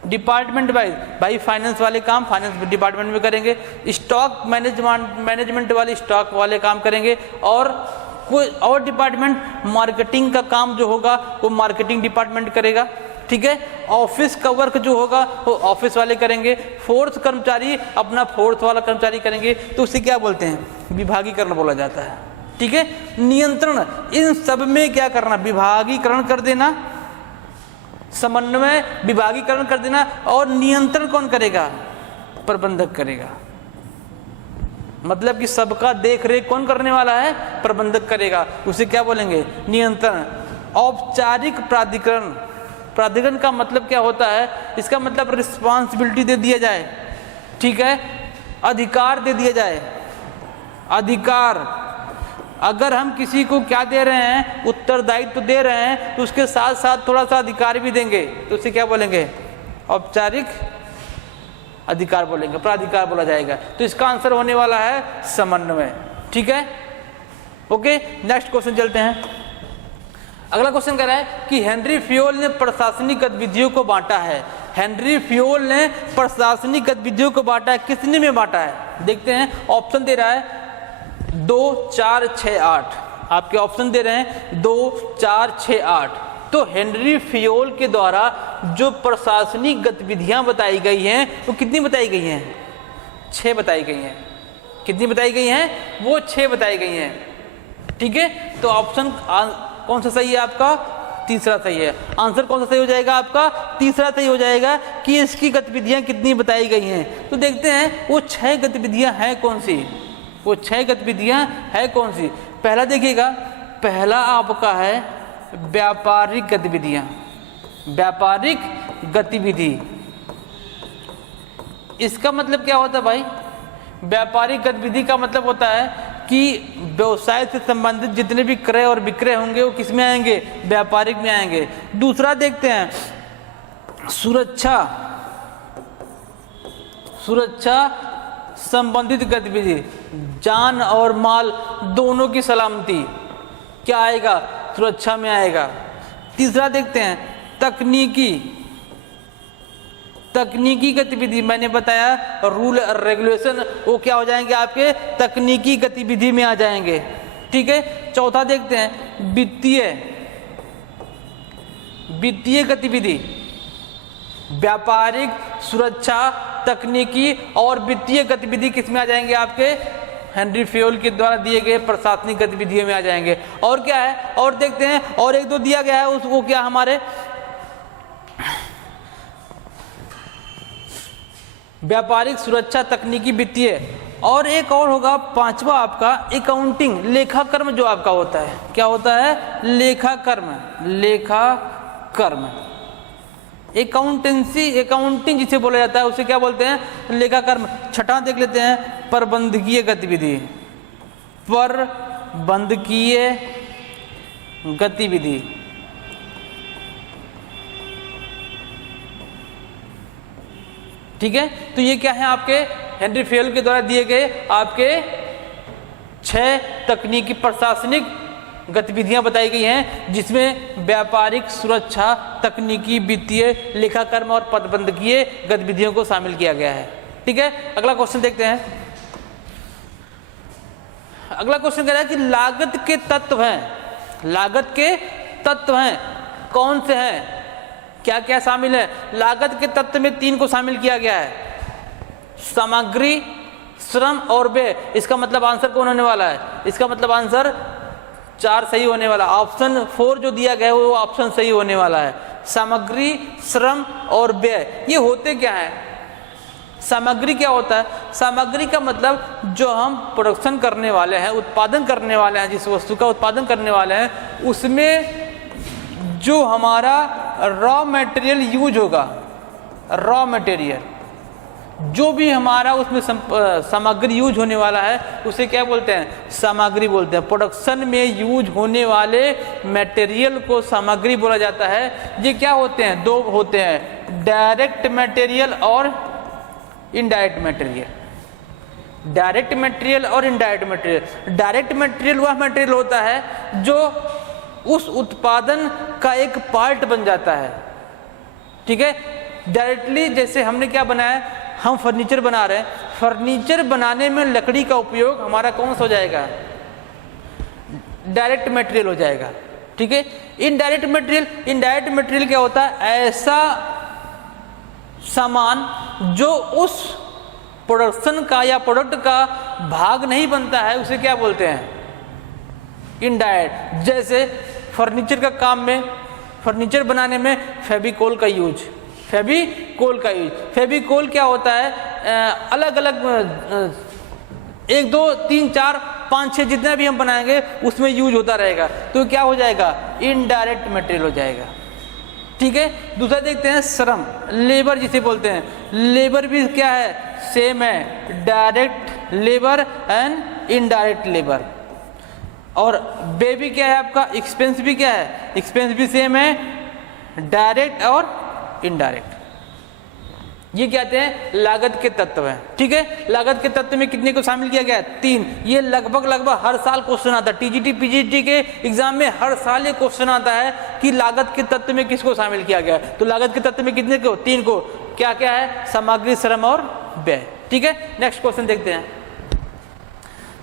डिपार्टमेंट वाइज। भाई फाइनेंस वाले काम फाइनेंस डिपार्टमेंट में करेंगे, स्टॉक मैनेजमेंट वाले स्टॉक वाले काम करेंगे, और कोई और डिपार्टमेंट मार्केटिंग का काम जो होगा वो मार्केटिंग डिपार्टमेंट करेगा, ठीक है। ऑफिस का वर्क जो होगा वो ऑफिस वाले करेंगे, फोर्थ कर्मचारी अपना फोर्थ वाला कर्मचारी करेंगे, तो उसे क्या बोलते हैं, विभागीकरण बोला जाता है, ठीक है। नियंत्रण, इन सब में क्या करना, विभागीकरण कर देना, समन्वय विभागीकरण कर देना, और नियंत्रण कौन करेगा, प्रबंधक करेगा। मतलब कि सबका देख रेख कौन करने वाला है, प्रबंधक करेगा, उसे क्या बोलेंगे, नियंत्रण। औपचारिक प्राधिकरण, प्राधिकरण का मतलब क्या होता है, इसका मतलब रिस्पॉन्सिबिलिटी दे दिया जाए, ठीक है, अधिकार दे दिया जाए, अधिकार। अगर हम किसी को क्या दे रहे हैं, उत्तरदायित्व दे रहे हैं, तो उसके साथ साथ थोड़ा सा अधिकार भी देंगे, तो उसे क्या बोलेंगे, औपचारिक अधिकार बोलेंगे, प्राधिकार बोला जाएगा। तो इसका आंसर होने वाला है समन्वय, ठीक है। ओके, नेक्स्ट क्वेश्चन चलते हैं। अगला क्वेश्चन कह रहा है कि हेनरी फ्योल ने प्रशासनिक गतिविधियों को बांटा है। हेनरी फ्योल ने प्रशासनिक गतिविधियों को बांटा है, कितने में बांटा है, देखते हैं। ऑप्शन दे रहा है 2, 4, 6, 8, आपके ऑप्शन दे रहे हैं 2, 4, 6, 8। तो हेनरी फ्योल के द्वारा जो प्रशासनिक गतिविधियां बताई गई हैं वो कितनी बताई गई हैं, 6 बताई गई हैं। कितनी बताई गई हैं, वो 6 बताई गई हैं, ठीक है। तो ऑप्शन कौन सा सही है आपका, तीसरा सही है। आंसर कौन सा सही हो जाएगा आपका, तीसरा सही हो जाएगा कि इसकी गतिविधियां कितनी बताई गई हैं। तो देखते हैं वो 6 गतिविधियां हैं कौन सी, वो 6 गतिविधियां हैं कौन सी। पहला देखिएगा, पहला आपका है व्यापारिक गतिविधियां, व्यापारिक गतिविधि। इसका मतलब क्या होता है भाई, व्यापारिक गतिविधि का मतलब होता है कि व्यवसाय से संबंधित जितने भी क्रय और विक्रय होंगे वो किस में आएंगे, व्यापारिक में आएंगे। दूसरा देखते हैं सुरक्षा, सुरक्षा संबंधित गतिविधि, जान और माल दोनों की सलामती क्या आएगा, सुरक्षा में आएगा। तीसरा देखते हैं तकनीकी, तकनीकी गतिविधि, मैंने बताया रूल और रेगुलेशन, वो क्या हो जाएंगे आपके तकनीकी गतिविधि में आ जाएंगे, ठीक है। चौथा देखते हैं वित्तीय, वित्तीय गतिविधि, व्यापारिक, सुरक्षा, तकनीकी और वित्तीय गतिविधि किसमें आ जाएंगे आपके, हेनरी फ्योल के द्वारा दिए गए प्रशासनिक गतिविधियों में आ जाएंगे। और क्या है, और देखते हैं, और एक दो दिया गया है उसको क्या हमारे व्यापारिक, सुरक्षा, तकनीकी, वित्तीय, और एक और होगा पांचवा आपका अकाउंटिंग, लेखा कर्म जो आपका होता है, क्या होता है, लेखा कर्म, लेखा कर्म, अकाउंटेंसी, अकाउंटिंग जिसे बोला जाता है उसे क्या बोलते हैं, लेखा कर्म। छठा देख लेते हैं प्रबंधकीय गतिविधि, प्रबंधकीय गतिविधि, ठीक है। तो ये क्या है आपके हेनरी फ्योल के द्वारा दिए गए आपके 6 तकनीकी प्रशासनिक गतिविधियां बताई गई हैं, जिसमें व्यापारिक, सुरक्षा, तकनीकी, वित्तीय, लेखा कर्म और प्रबंधकीय गतिविधियों को शामिल किया गया है, ठीक है। अगला क्वेश्चन देखते हैं। अगला क्वेश्चन कह रहा है कि लागत के तत्व हैं, लागत के तत्व हैं कौन से हैं, क्या क्या शामिल है। लागत के तत्व में 3 को शामिल किया गया है, सामग्री, श्रम और व्यय। इसका मतलब आंसर कौन होने वाला है, इसका मतलब आंसर 4 सही होने वाला। ऑप्शन 4 जो दिया गया है वो ऑप्शन सही होने वाला है, सामग्री, श्रम और व्यय। ये होते क्या है, सामग्री क्या होता है, सामग्री का मतलब जो हम प्रोडक्शन करने वाले हैं, उत्पादन करने वाले हैं, जिस वस्तु का उत्पादन करने वाले हैं उसमें जो हमारा रॉ मटेरियल यूज होगा, रॉ मटेरियल जो भी हमारा उसमें सामग्री यूज होने वाला है उसे क्या बोलते हैं, सामग्री बोलते हैं। प्रोडक्शन में यूज होने वाले मटेरियल को सामग्री बोला जाता है। ये क्या होते हैं, 2 होते हैं, डायरेक्ट मटेरियल और इनडायरेक्ट मटेरियल। डायरेक्ट मटेरियल और इनडायरेक्ट मटेरियल, डायरेक्ट मटेरियल वह मटेरियल होता है जो उस उत्पादन का एक पार्ट बन जाता है, ठीक है। डायरेक्टली जैसे हमने क्या बनाया, हम फर्नीचर बना रहे हैं, फर्नीचर बनाने में लकड़ी का उपयोग हमारा कौन सा हो जाएगा, डायरेक्ट मटेरियल हो जाएगा, ठीक है। इनडायरेक्ट मटेरियल, इनडायरेक्ट मटेरियल क्या होता है, ऐसा सामान जो उस प्रोडक्शन का या प्रोडक्ट का भाग नहीं बनता है, उसे क्या बोलते हैं, इनडायरेक्ट। जैसे फर्नीचर का काम में, फर्नीचर बनाने में फेविकोल का यूज, फेविकोल का यूज, फेविकोल क्या होता है, अलग अलग 1 2 3 4 5 6 जितना भी हम बनाएंगे उसमें यूज होता रहेगा, तो क्या हो जाएगा, इनडायरेक्ट मटेरियल हो जाएगा, ठीक है। दूसरा देखते हैं श्रम, लेबर जिसे बोलते हैं, लेबर भी क्या है, सेम है, direct labour and indirect labour. और बेबी क्या है आपका, एक्सपेंस भी क्या है, एक्सपेंस भी सेम है, डायरेक्ट और इनडायरेक्ट। ये क्या कहते हैं, लागत के तत्व हैं, ठीक है। लागत के तत्व में कितने को शामिल किया गया है, 3। ये लगभग हर साल क्वेश्चन आता है, टीजीटी पीजीटी के एग्जाम में हर साल ये क्वेश्चन आता है कि लागत के तत्व में किसको शामिल किया गया है। तो लागत के तत्व में कितने को, 3 को, क्या क्या है, सामग्री, श्रम और व्यय, ठीक है। नेक्स्ट क्वेश्चन देखते हैं।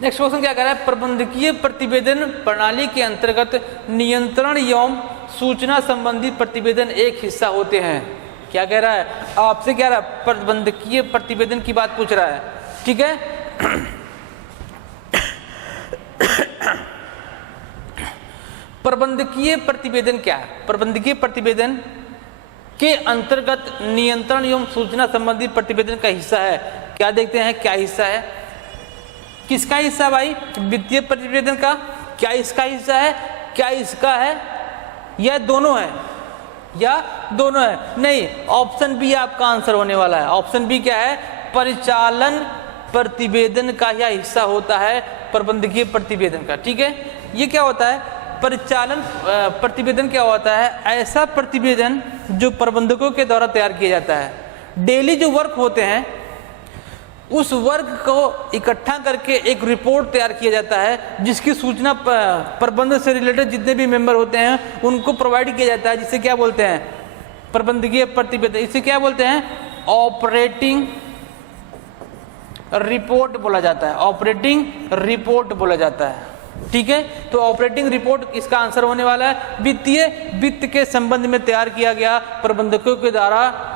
नेक्स्ट क्वेश्चन क्या कह रहा है, प्रबंधकीय प्रतिवेदन प्रणाली के अंतर्गत नियंत्रण एवं सूचना संबंधी प्रतिवेदन एक हिस्सा होते हैं। क्या कह रहा है, आपसे क्या रहा है, प्रबंधकीय प्रतिवेदन की बात पूछ रहा है, ठीक है। प्रबंधकीय प्रतिवेदन क्या है, प्रबंधकीय प्रतिवेदन के अंतर्गत नियंत्रण एवं सूचना संबंधी प्रतिवेदन का हिस्सा है। क्या देखते हैं, क्या हिस्सा है, किसका हिस्सा भाई, वित्तीय प्रतिवेदन का, क्या इसका हिस्सा है, क्या इसका है, या दोनों है, या दोनों है, नहीं, ऑप्शन बी आपका आंसर होने वाला है। ऑप्शन बी क्या है, परिचालन प्रतिवेदन का यह हिस्सा होता है प्रबंधकीय प्रतिवेदन का, ठीक है। ये क्या होता है, परिचालन प्रतिवेदन क्या होता है, ऐसा प्रतिवेदन जो प्रबंधकों के द्वारा तैयार किया जाता है। डेली जो वर्क होते हैं उस वर्क को इकट्ठा करके एक रिपोर्ट तैयार किया जाता है, जिसकी सूचना प्रबंध से रिलेटेड जितने भी मेंबर होते हैं उनको प्रोवाइड किया जाता है, जिसे क्या बोलते हैं, प्रबंधकीय प्रतिवेदन। इसे क्या बोलते हैं, ऑपरेटिंग रिपोर्ट बोला जाता है, ऑपरेटिंग रिपोर्ट बोला जाता है, ठीक है। तो ऑपरेटिंग रिपोर्ट इसका आंसर होने वाला है। वित्त के संबंध में तैयार किया गया प्रबंधकों के द्वारा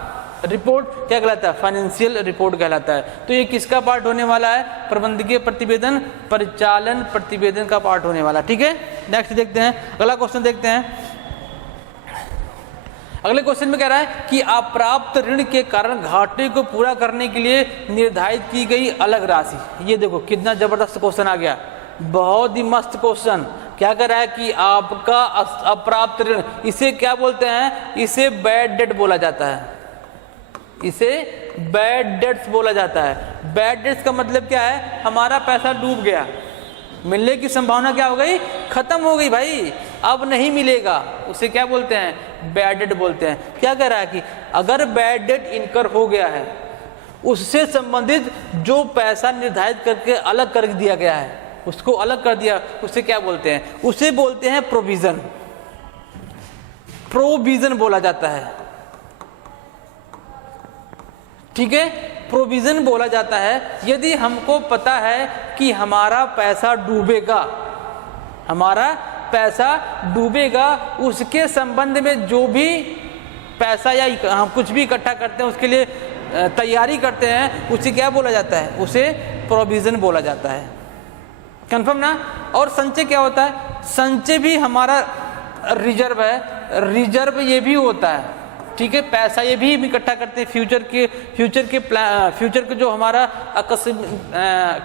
रिपोर्ट क्या कहलाता है, फाइनेंशियल रिपोर्ट कहलाता है। तो ये किसका पार्ट होने वाला है, प्रबंधकीय प्रतिवेदन परिचालन प्रतिवेदन का पार्ट होने वाला, ठीक है। नेक्स्ट देखते हैं, अगला क्वेश्चन देखते हैं। अगले क्वेश्चन में कह रहा है कि अप्राप्त ऋण के कारण घाटे को पूरा करने के लिए निर्धारित की गई अलग राशि। ये देखो कितना जबरदस्त क्वेश्चन आ गया, बहुत ही मस्त क्वेश्चन। क्या कह रहा है कि आपका अप्राप्त ऋण, इसे क्या बोलते हैं, इसे बैड डेट बोला जाता है, इसे बैड डेट्स बोला जाता है। बैड डेट्स का मतलब क्या है, हमारा पैसा डूब गया, मिलने की संभावना क्या हो गई, खत्म हो गई भाई, अब नहीं मिलेगा, उसे क्या बोलते हैं, बैड डेट बोलते हैं। क्या कह रहा है कि अगर बैड डेट इनकर हो गया है, उससे संबंधित जो पैसा निर्धारित करके अलग कर दिया गया है, उसको अलग कर दिया, उसे क्या बोलते हैं, उसे बोलते हैं प्रोविजन, प्रोविजन बोला जाता है, ठीक है। प्रोविजन बोला जाता है। यदि हमको पता है कि हमारा पैसा डूबेगा, हमारा पैसा डूबेगा, उसके संबंध में जो भी पैसा या हम कुछ भी इकट्ठा करते हैं, उसके लिए तैयारी करते हैं, उसे क्या बोला जाता है, उसे प्रोविजन बोला जाता है। कंफर्म ना। और संचय क्या होता है, संचय भी हमारा रिजर्व है, रिजर्व ये भी होता है, ठीक है। पैसा ये भी इकट्ठा करते हैं फ्यूचर के जो हमारा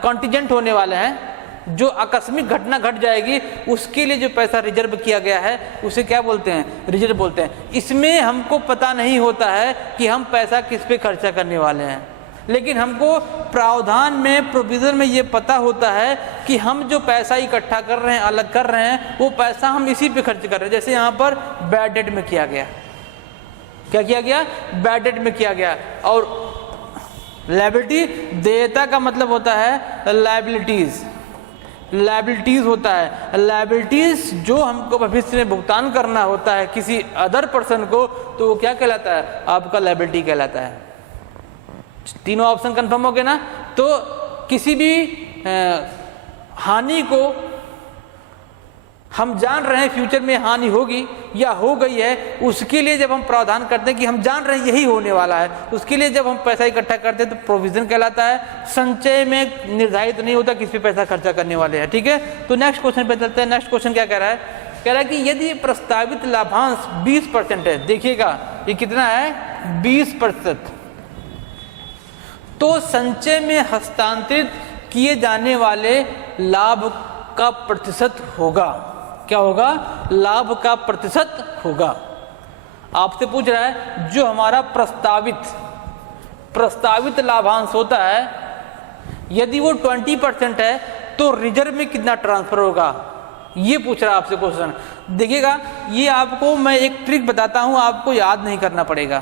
कॉन्टिजेंट होने वाले हैं, जो आकस्मिक घटना घट जाएगी, उसके लिए जो पैसा रिजर्व किया गया है, उसे क्या बोलते हैं, रिजर्व बोलते हैं। इसमें हमको पता नहीं होता है कि हम पैसा किस पे खर्चा करने वाले हैं, लेकिन हमको प्रावधान में, प्रोविजन में ये पता होता है कि हम जो पैसा इकट्ठा कर रहे हैं, अलग कर रहे हैं, वो पैसा हम इसी पे खर्च कर रहे हैं। जैसे यहाँ पर बैड डेट में किया गया, क्या किया गया, बैड डेट में किया गया। और लायबिलिटी, देयता का मतलब होता है लायबिलिटीज, लायबिलिटीज होता है। लायबिलिटीज जो हमको भविष्य में भुगतान करना होता है किसी अदर पर्सन को, तो वो क्या कहलाता है, आपका लायबिलिटी कहलाता है। तीनों ऑप्शन कंफर्म हो गए ना। तो किसी भी हानि को हम जान रहे हैं फ्यूचर में हानि होगी या हो गई है, उसके लिए जब हम प्रावधान करते हैं कि हम जान रहे हैं यही होने वाला है, उसके लिए जब हम पैसा इकट्ठा करते हैं तो प्रोविजन कहलाता है। संचय में निर्धारित नहीं होता किस पे पैसा खर्चा करने वाले हैं। ठीक है, तो नेक्स्ट क्वेश्चन पे चलते हैं। नेक्स्ट क्वेश्चन क्या कह रहा है, कह रहा है कि यदि प्रस्तावित लाभांश 20% है, देखिएगा ये कितना है, 20%, तो संचय में हस्तांतरित किए जाने वाले लाभ का प्रतिशत होगा। क्या होगा, लाभ का प्रतिशत होगा। आपसे पूछ रहा है जो हमारा प्रस्तावित लाभांश होता है, यदि वो 20% है तो रिजर्व में कितना ट्रांसफर होगा, ये पूछ रहा है आपसे क्वेश्चन। देखिएगा, ये आपको मैं एक ट्रिक बताता हूं, आपको याद नहीं करना पड़ेगा।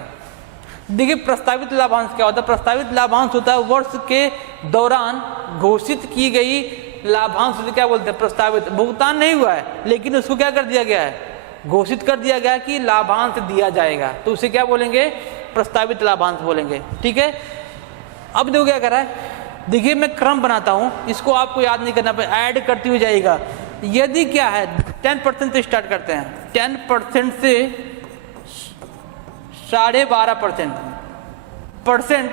देखिए, प्रस्तावित लाभांश क्या होता है, प्रस्तावित लाभांश होता है वर्ष के दौरान घोषित की गई लाभांश, क्या बोलते हैं, प्रस्तावित, भुगतान नहीं हुआ है लेकिन उसको क्या कर दिया गया है, घोषित कर दिया गया कि लाभांश दिया जाएगा, तो उसे क्या बोलेंगे, प्रस्तावित लाभांश बोलेंगे। ठीक है, अब देखो क्या कर रहा है, देखिए मैं क्रम बनाता हूं, इसको आपको याद नहीं करना पड़ेगा, ऐड करते हुए जाइएगा। यदि क्या है, 10% से स्टार्ट करते हैं, 10% से 12.5%,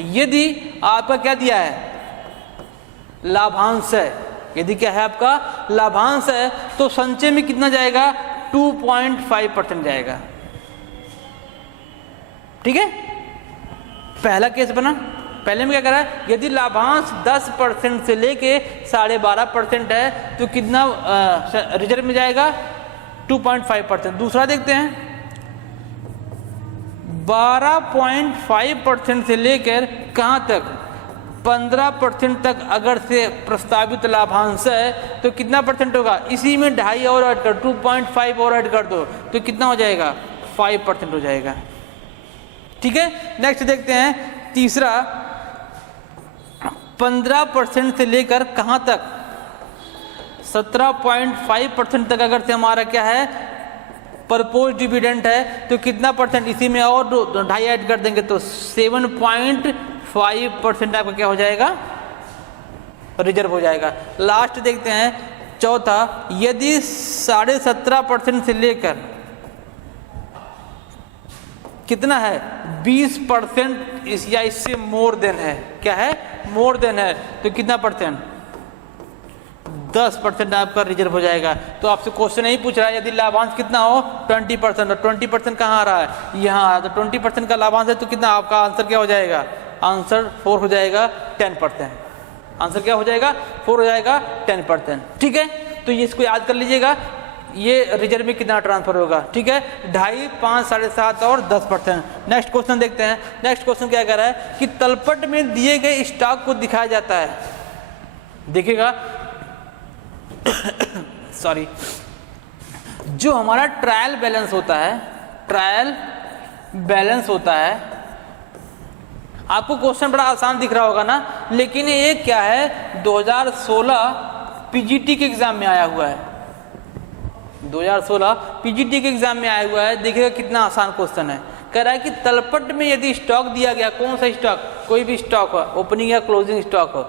यदि आपका क्या दिया है, लाभांश है, यदि क्या है आपका लाभांश है, तो संचय में कितना जाएगा, 2.5% जाएगा। ठीक है, पहला केस बना। पहले में क्या करा है, यदि लाभांश 10% से लेके 12.5% है तो कितना रिजर्व में जाएगा, 2.5%। दूसरा देखते हैं, 12.5% से लेकर कहां तक, 15% तक अगर से प्रस्तावित लाभांश है तो कितना परसेंट होगा, इसी में 2.5 और ऐड कर, 2.5 और ऐड कर दो तो कितना हो जाएगा, 5% हो जाएगा। ठीक है, नेक्स्ट देखते हैं तीसरा, 15% से लेकर कहां तक, 17.5% तक अगर से हमारा क्या है, प्रपोज डिविडेंड है तो कितना परसेंट, इसी में और 2.5 ऐड कर देंगे तो 7.5% आपका क्या हो जाएगा, रिजर्व हो जाएगा। लास्ट देखते हैं चौथा, यदि 17.5% से लेकर कितना है, 20% या इससे मोर देन है, क्या है, मोर देन है, तो कितना परसेंट, 10% आपका रिजर्व हो जाएगा। तो आपसे क्वेश्चन नहीं पूछ रहा है यदि लाभांश कितना हो, 20%, और 20% कहाँ आ रहा है, यहाँ आ रहा है, तो 20% का लाभांश है तो कितना, आपका आंसर क्या हो जाएगा, आंसर 4 हो जाएगा, 10%। आंसर क्या हो जाएगा, 4 हो जाएगा, 10%। ठीक है, तो ये इसको याद कर लीजिएगा, ये रिजर्व में कितना ट्रांसफर होगा। ठीक है, 2.5, 5, 7.5 और 10%। नेक्स्ट क्वेश्चन देखते हैं। नेक्स्ट क्वेश्चन क्या कह रहा है कि तलपट में दिए गए स्टॉक को दिखाया जाता है, देखिएगा सॉरी, जो हमारा ट्रायल बैलेंस होता है, ट्रायल बैलेंस होता है, आपको क्वेश्चन बड़ा आसान दिख रहा होगा ना, लेकिन ये क्या है, 2016 पीजीटी के एग्जाम में आया हुआ है, 2016 पीजीटी के एग्जाम में आया हुआ है। देखिएगा कितना आसान क्वेश्चन है। कह रहा है कि तलपट में यदि स्टॉक दिया गया, कौन सा स्टॉक, कोई भी स्टॉक हो, ओपनिंग या क्लोजिंग स्टॉक हो,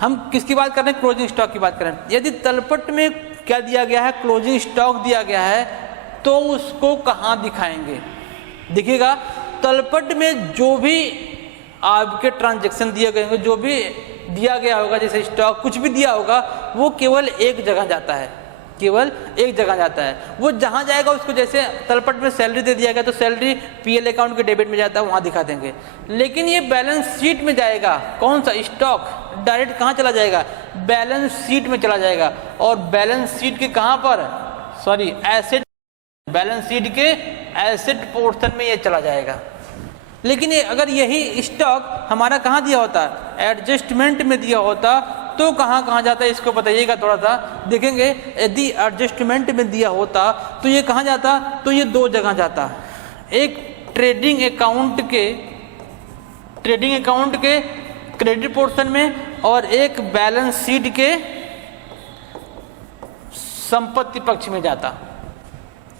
हम किसकी बात कर रहे हैं, क्लोजिंग स्टॉक की बात कर रहे हैं। यदि तलपट में क्या दिया गया है, क्लोजिंग स्टॉक दिया गया है, तो उसको कहाँ दिखाएंगे। देखिएगा, तलपट में जो भी आपके ट्रांजैक्शन दिए गए होंगे, जो भी दिया गया होगा, जैसे स्टॉक कुछ भी दिया होगा, वो केवल एक जगह जाता है, केवल एक जगह जाता है। वो जहां जाएगा उसको, जैसे तलपट में सैलरी दे दिया गया तो सैलरी पीएल अकाउंट के डेबिट में जाता है, वहां दिखा देंगे। लेकिन ये बैलेंस शीट में जाएगा, कौन सा स्टॉक, डायरेक्ट कहां चला जाएगा, बैलेंस शीट में चला जाएगा। और बैलेंस शीट के कहां पर, सॉरी एसेट, बैलेंस शीट के एसेट पोर्शन में ये चला जाएगा। लेकिन ये अगर यही स्टॉक हमारा कहाँ दिया होता, एडजस्टमेंट में दिया होता, तो कहाँ कहाँ जाता है, इसको बताइएगा थोड़ा सा देखेंगे। यदि एडजस्टमेंट में दिया होता तो ये कहाँ जाता, तो ये दो जगह जाता, एक ट्रेडिंग अकाउंट के क्रेडिट पोर्शन में और एक बैलेंस शीट के संपत्ति पक्ष में जाता।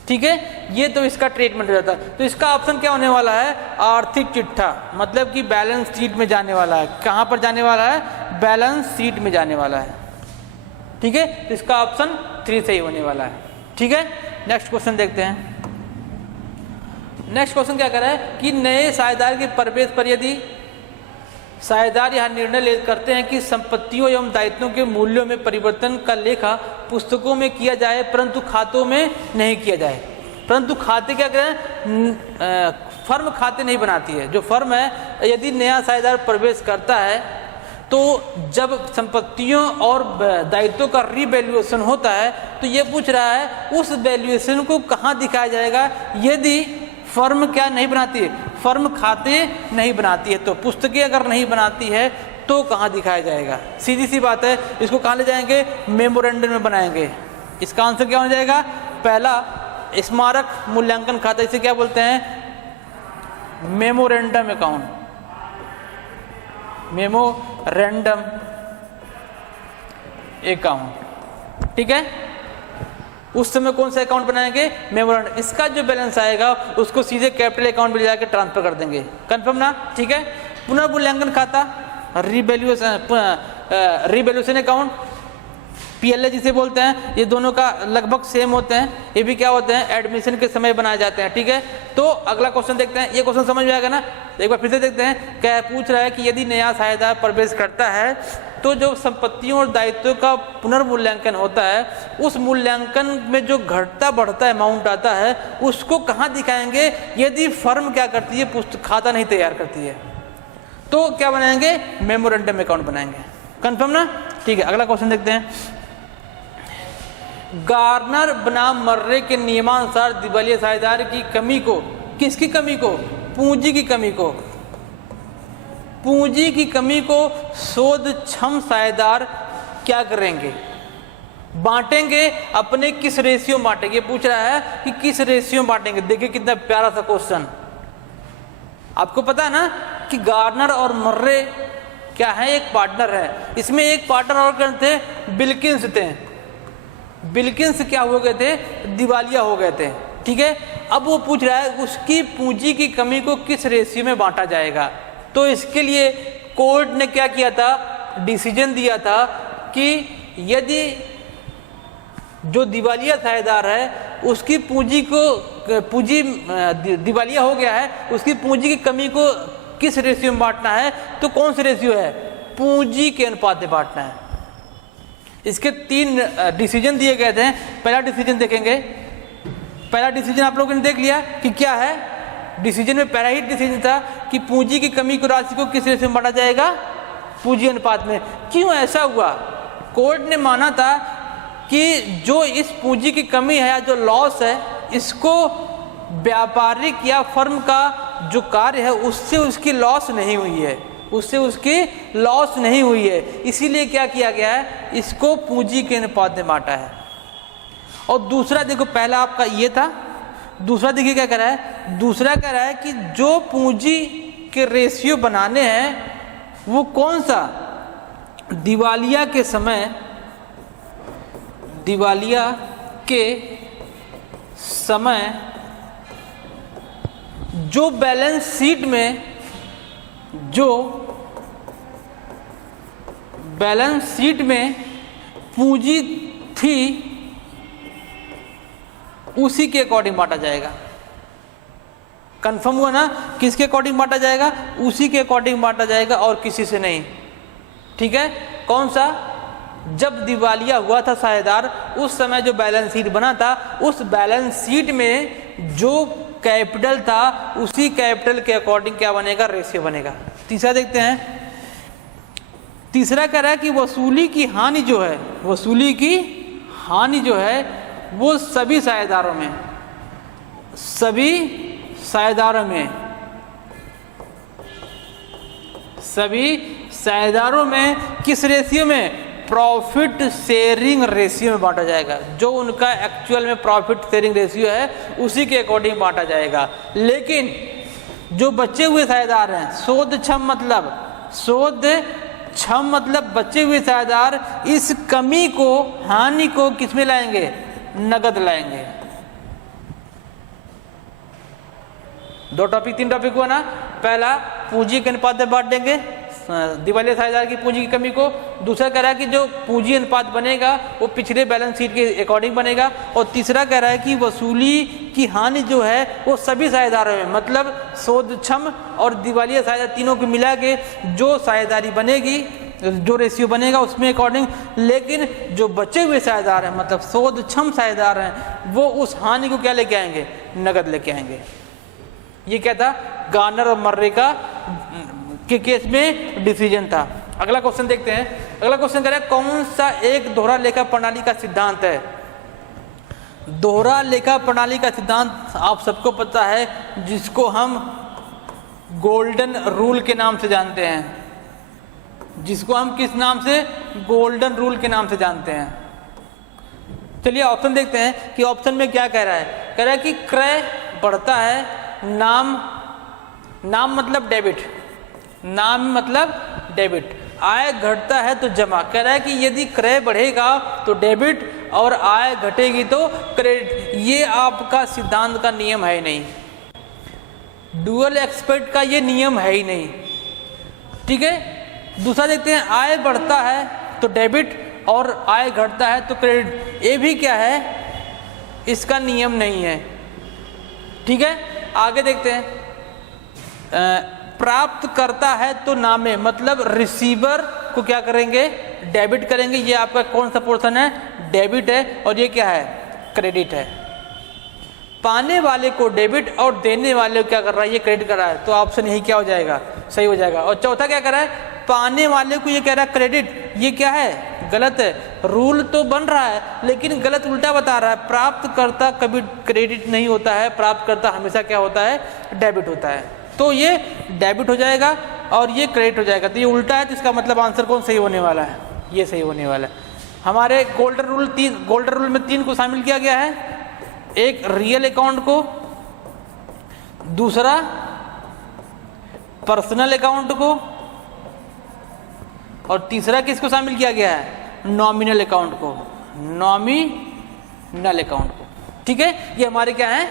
ठीक है, ये तो इसका ट्रीटमेंट हो जाता। तो इसका ऑप्शन क्या होने वाला है, आर्थिक चिट्ठा, मतलब कि बैलेंस शीट में जाने वाला है। कहां पर जाने वाला है, बैलेंस शीट में जाने वाला है। ठीक है, तो इसका ऑप्शन 3 सही होने वाला है। ठीक है, नेक्स्ट क्वेश्चन देखते हैं। नेक्स्ट क्वेश्चन क्या कर रहा है कि नए साझेदार के प्रवेश पर यदि साझेदार यह निर्णय करते हैं कि संपत्तियों एवं दायित्वों के मूल्यों में परिवर्तन का लेखा पुस्तकों में किया जाए परंतु खातों में नहीं किया जाए। परंतु खाते क्या करें, फर्म खाते नहीं बनाती है। जो फर्म है, यदि नया साझेदार प्रवेश करता है तो जब संपत्तियों और दायित्वों का रीवैल्यूएशन होता है तो ये पूछ रहा है उस वैल्यूएशन को कहाँ दिखाया जाएगा। यदि फर्म क्या नहीं बनाती है, फर्म खाते नहीं बनाती है, तो पुस्तकें अगर नहीं बनाती है तो कहाँ दिखाया जाएगा। सीधी सी बात है, इसको कहाँ ले जाएंगे, मेमोरेंडम में बनाएंगे। इसका आंसर क्या हो जाएगा, पहला स्मारक मूल्यांकन खाता, इसे क्या बोलते हैं, मेमोरेंडम अकाउंट, मेमोरेंडम अकाउंट। ठीक है, उस समय कौन सा अकाउंट बनाएंगे, मेमोरेंडम। इसका जो बैलेंस आएगा उसको सीधे कैपिटल अकाउंट में ले जाकर ट्रांसफर कर देंगे। कंफर्म ना। ठीक है, पुनर्मूल्यांकन खाता, रिवैल्यूएशन अकाउंट, पीएलए जिसे बोलते हैं, ये दोनों का लगभग सेम होते हैं। ये भी क्या होते हैं, एडमिशन के समय बनाए जाते हैं। ठीक है, तो अगला क्वेश्चन देखते हैं। ये क्वेश्चन समझ में आएगा ना, एक बार फिर से देखते हैं। क्या पूछ रहा है कि यदि नया साझेदार प्रवेश करता है तो जो संपत्तियों और दायित्वों का पुनर्मूल्यांकन होता है, उस मूल्यांकन में जो घटता बढ़ता अमाउंट आता है उसको कहाँ दिखाएंगे। यदि फर्म क्या करती है, पुस्तक खाता नहीं तैयार करती है तो क्या बनाएंगे, मेमोरेंडम अकाउंट बनाएंगे। कंफर्म ना। ठीक है, अगला क्वेश्चन देखते हैं। गार्नर बनाम मर्रे के नियमानुसार दिवालिया साझेदार की कमी को, किसकी कमी को, पूंजी की कमी को, पूंजी की कमी को शोधक्षम साझेदार क्या करेंगे, बांटेंगे। अपने किस रेशियो में बांटेंगे, पूछ रहा है कि किस रेशियो में बांटेंगे। देखिए कितना प्यारा सा क्वेश्चन। आपको पता है ना कि गार्नर और मर्रे क्या है, एक पार्टनर है। इसमें एक पार्टनर और कौन थे, बिल्किंस थे। बिल्किंस क्या हो गए थे, दिवालिया हो गए थे। ठीक है, अब वो पूछ रहा है उसकी पूंजी की कमी को किस रेशियो में बांटा जाएगा। तो इसके लिए कोर्ट ने क्या किया था, डिसीजन दिया था कि यदि जो दिवालिया साझेदार है उसकी पूंजी दिवालिया हो गया है, उसकी पूंजी की कमी को किस रेशियो में बांटना है, तो कौन सा रेशियो है, पूंजी के अनुपात में बांटना है। इसके 3 डिसीजन दिए गए थे। पहला डिसीजन देखेंगे। पहला डिसीजन आप लोगों ने देख लिया कि क्या है। डिसीजन में पहला ही डिसीजन था कि पूंजी की कमी को राशि को किस रेशियो में बांटा जाएगा, पूंजी अनुपात में। क्यों ऐसा हुआ, कोर्ट ने माना था कि जो इस पूंजी की कमी है या जो लॉस है, इसको व्यापारिक या फर्म का जो कार्य है उससे उसकी लॉस नहीं हुई है, उससे उसकी लॉस नहीं हुई है। इसीलिए क्या किया गया है, इसको पूंजी के अनुपात में बांटा है। और दूसरा देखो, पहला आपका ये था, दूसरा देखिए क्या कह रहा है, दूसरा कह रहा है कि जो पूंजी के रेशियो बनाने हैं वो कौन सा, दिवालिया के समय, दिवालिया के समय जो बैलेंस शीट में, जो बैलेंस शीट में पूंजी थी उसी के अकॉर्डिंग बांटा जाएगा। कंफर्म हुआ ना, किसके अकॉर्डिंग बांटा जाएगा, उसी के अकॉर्डिंग बांटा जाएगा और किसी से नहीं। ठीक है, कौन सा, जब दिवालिया हुआ था साझेदार उस समय जो बैलेंस शीट बना था, उस बैलेंस शीट में जो कैपिटल था उसी कैपिटल के अकॉर्डिंग क्या बनेगा, रेशियो बनेगा। तीसरा देखते हैं। तीसरा कह रहा है कि वसूली की हानि जो है, वसूली की हानि जो है वो सभी साझेदारों में, सभी साझेदारों में, सभी साझेदारों में किस रेशियो में, प्रॉफिट शेयरिंग रेशियो में बांटा जाएगा। जो उनका एक्चुअल में प्रॉफिट शेयरिंग रेशियो है उसी के अकॉर्डिंग बांटा जाएगा। लेकिन जो बचे हुए साझेदार हैं, शोधक्षम मतलब बचे हुए साझेदार इस कमी को, हानि को किस में लाएंगे? नगद लाएंगे। 2 टॉपिक 3 टॉपिक हुआ ना। पहला, पूंजी के अनुपात में बांट देंगे दिवालिया साझेदार की पूंजी की कमी को। दूसरा कह रहा है कि जो पूंजी अनुपात बनेगा वो पिछले बैलेंस शीट के अकॉर्डिंग बनेगा। और तीसरा कह रहा है कि वसूली की हानि जो है वो सभी साझेदारों में, मतलब शोधक्षम और दिवालिया साझेदार तीनों को मिला के जो साझेदारी बनेगी, जो रेशियो बनेगा उसमें अकॉर्डिंग। लेकिन जो बचे हुए साझेदार हैं, मतलब शोधक्षम साझेदार हैं, वो उस हानि को क्या लेके आएंगे? नगद लेके आएंगे। ये क्या था? गार्नर और मर्रे का के केस में डिसीजन था। अगला क्वेश्चन देखते हैं। अगला क्वेश्चन कह रहा है कौन सा एक दोहरा लेखा प्रणाली का सिद्धांत है? दोहरा लेखा प्रणाली का सिद्धांत आप सबको पता है, जिसको हम गोल्डन रूल के नाम से जानते हैं। जिसको हम किस नाम से? गोल्डन रूल के नाम से जानते हैं। चलिए ऑप्शन देखते हैं कि ऑप्शन में क्या कह रहा है। कह रहा है कि क्रय बढ़ता है, नाम मतलब डेबिट, नाम मतलब डेबिट, आय घटता है तो जमा। कह रहा है कि यदि क्रय बढ़ेगा तो डेबिट और आय घटेगी तो क्रेडिट। ये आपका सिद्धांत का नियम है ही नहीं, डुअल एक्सपेक्ट का ये नियम है ही नहीं। ठीक है। दूसरा देखते हैं, आय बढ़ता है तो डेबिट और आय घटता है तो क्रेडिट। ये भी क्या है? इसका नियम नहीं है। ठीक है। आगे देखते हैं, प्राप्त करता है तो नामे, मतलब रिसीवर को क्या करेंगे? डेबिट करेंगे। ये आपका कौन सा पोर्शन है? डेबिट है। और ये क्या है? क्रेडिट है। पाने वाले को डेबिट और देने वाले को क्या कर रहा है? ये क्रेडिट कर रहा है। तो ऑप्शन यही क्या हो जाएगा? सही हो जाएगा। और चौथा क्या कर रहा है? पाने वाले को ये कह रहा है क्रेडिट। ये क्या है? गलत है। रूल तो बन रहा है लेकिन गलत उल्टा बता रहा है। प्राप्तकर्ता कभी क्रेडिट नहीं होता है, प्राप्तकर्ता हमेशा क्या होता है? डेबिट होता है। तो ये डेबिट हो जाएगा और ये क्रेडिट हो जाएगा। तो ये उल्टा है, तो इसका मतलब आंसर कौन सही होने वाला है? ये सही होने वाला है। हमारे गोल्डन रूल में 3 को शामिल किया गया है। एक रियल अकाउंट को, दूसरा पर्सनल अकाउंट को, और तीसरा किसको शामिल किया गया है? नॉमिनल अकाउंट को, नॉमिनल अकाउंट को। ठीक है। ये हमारे क्या है?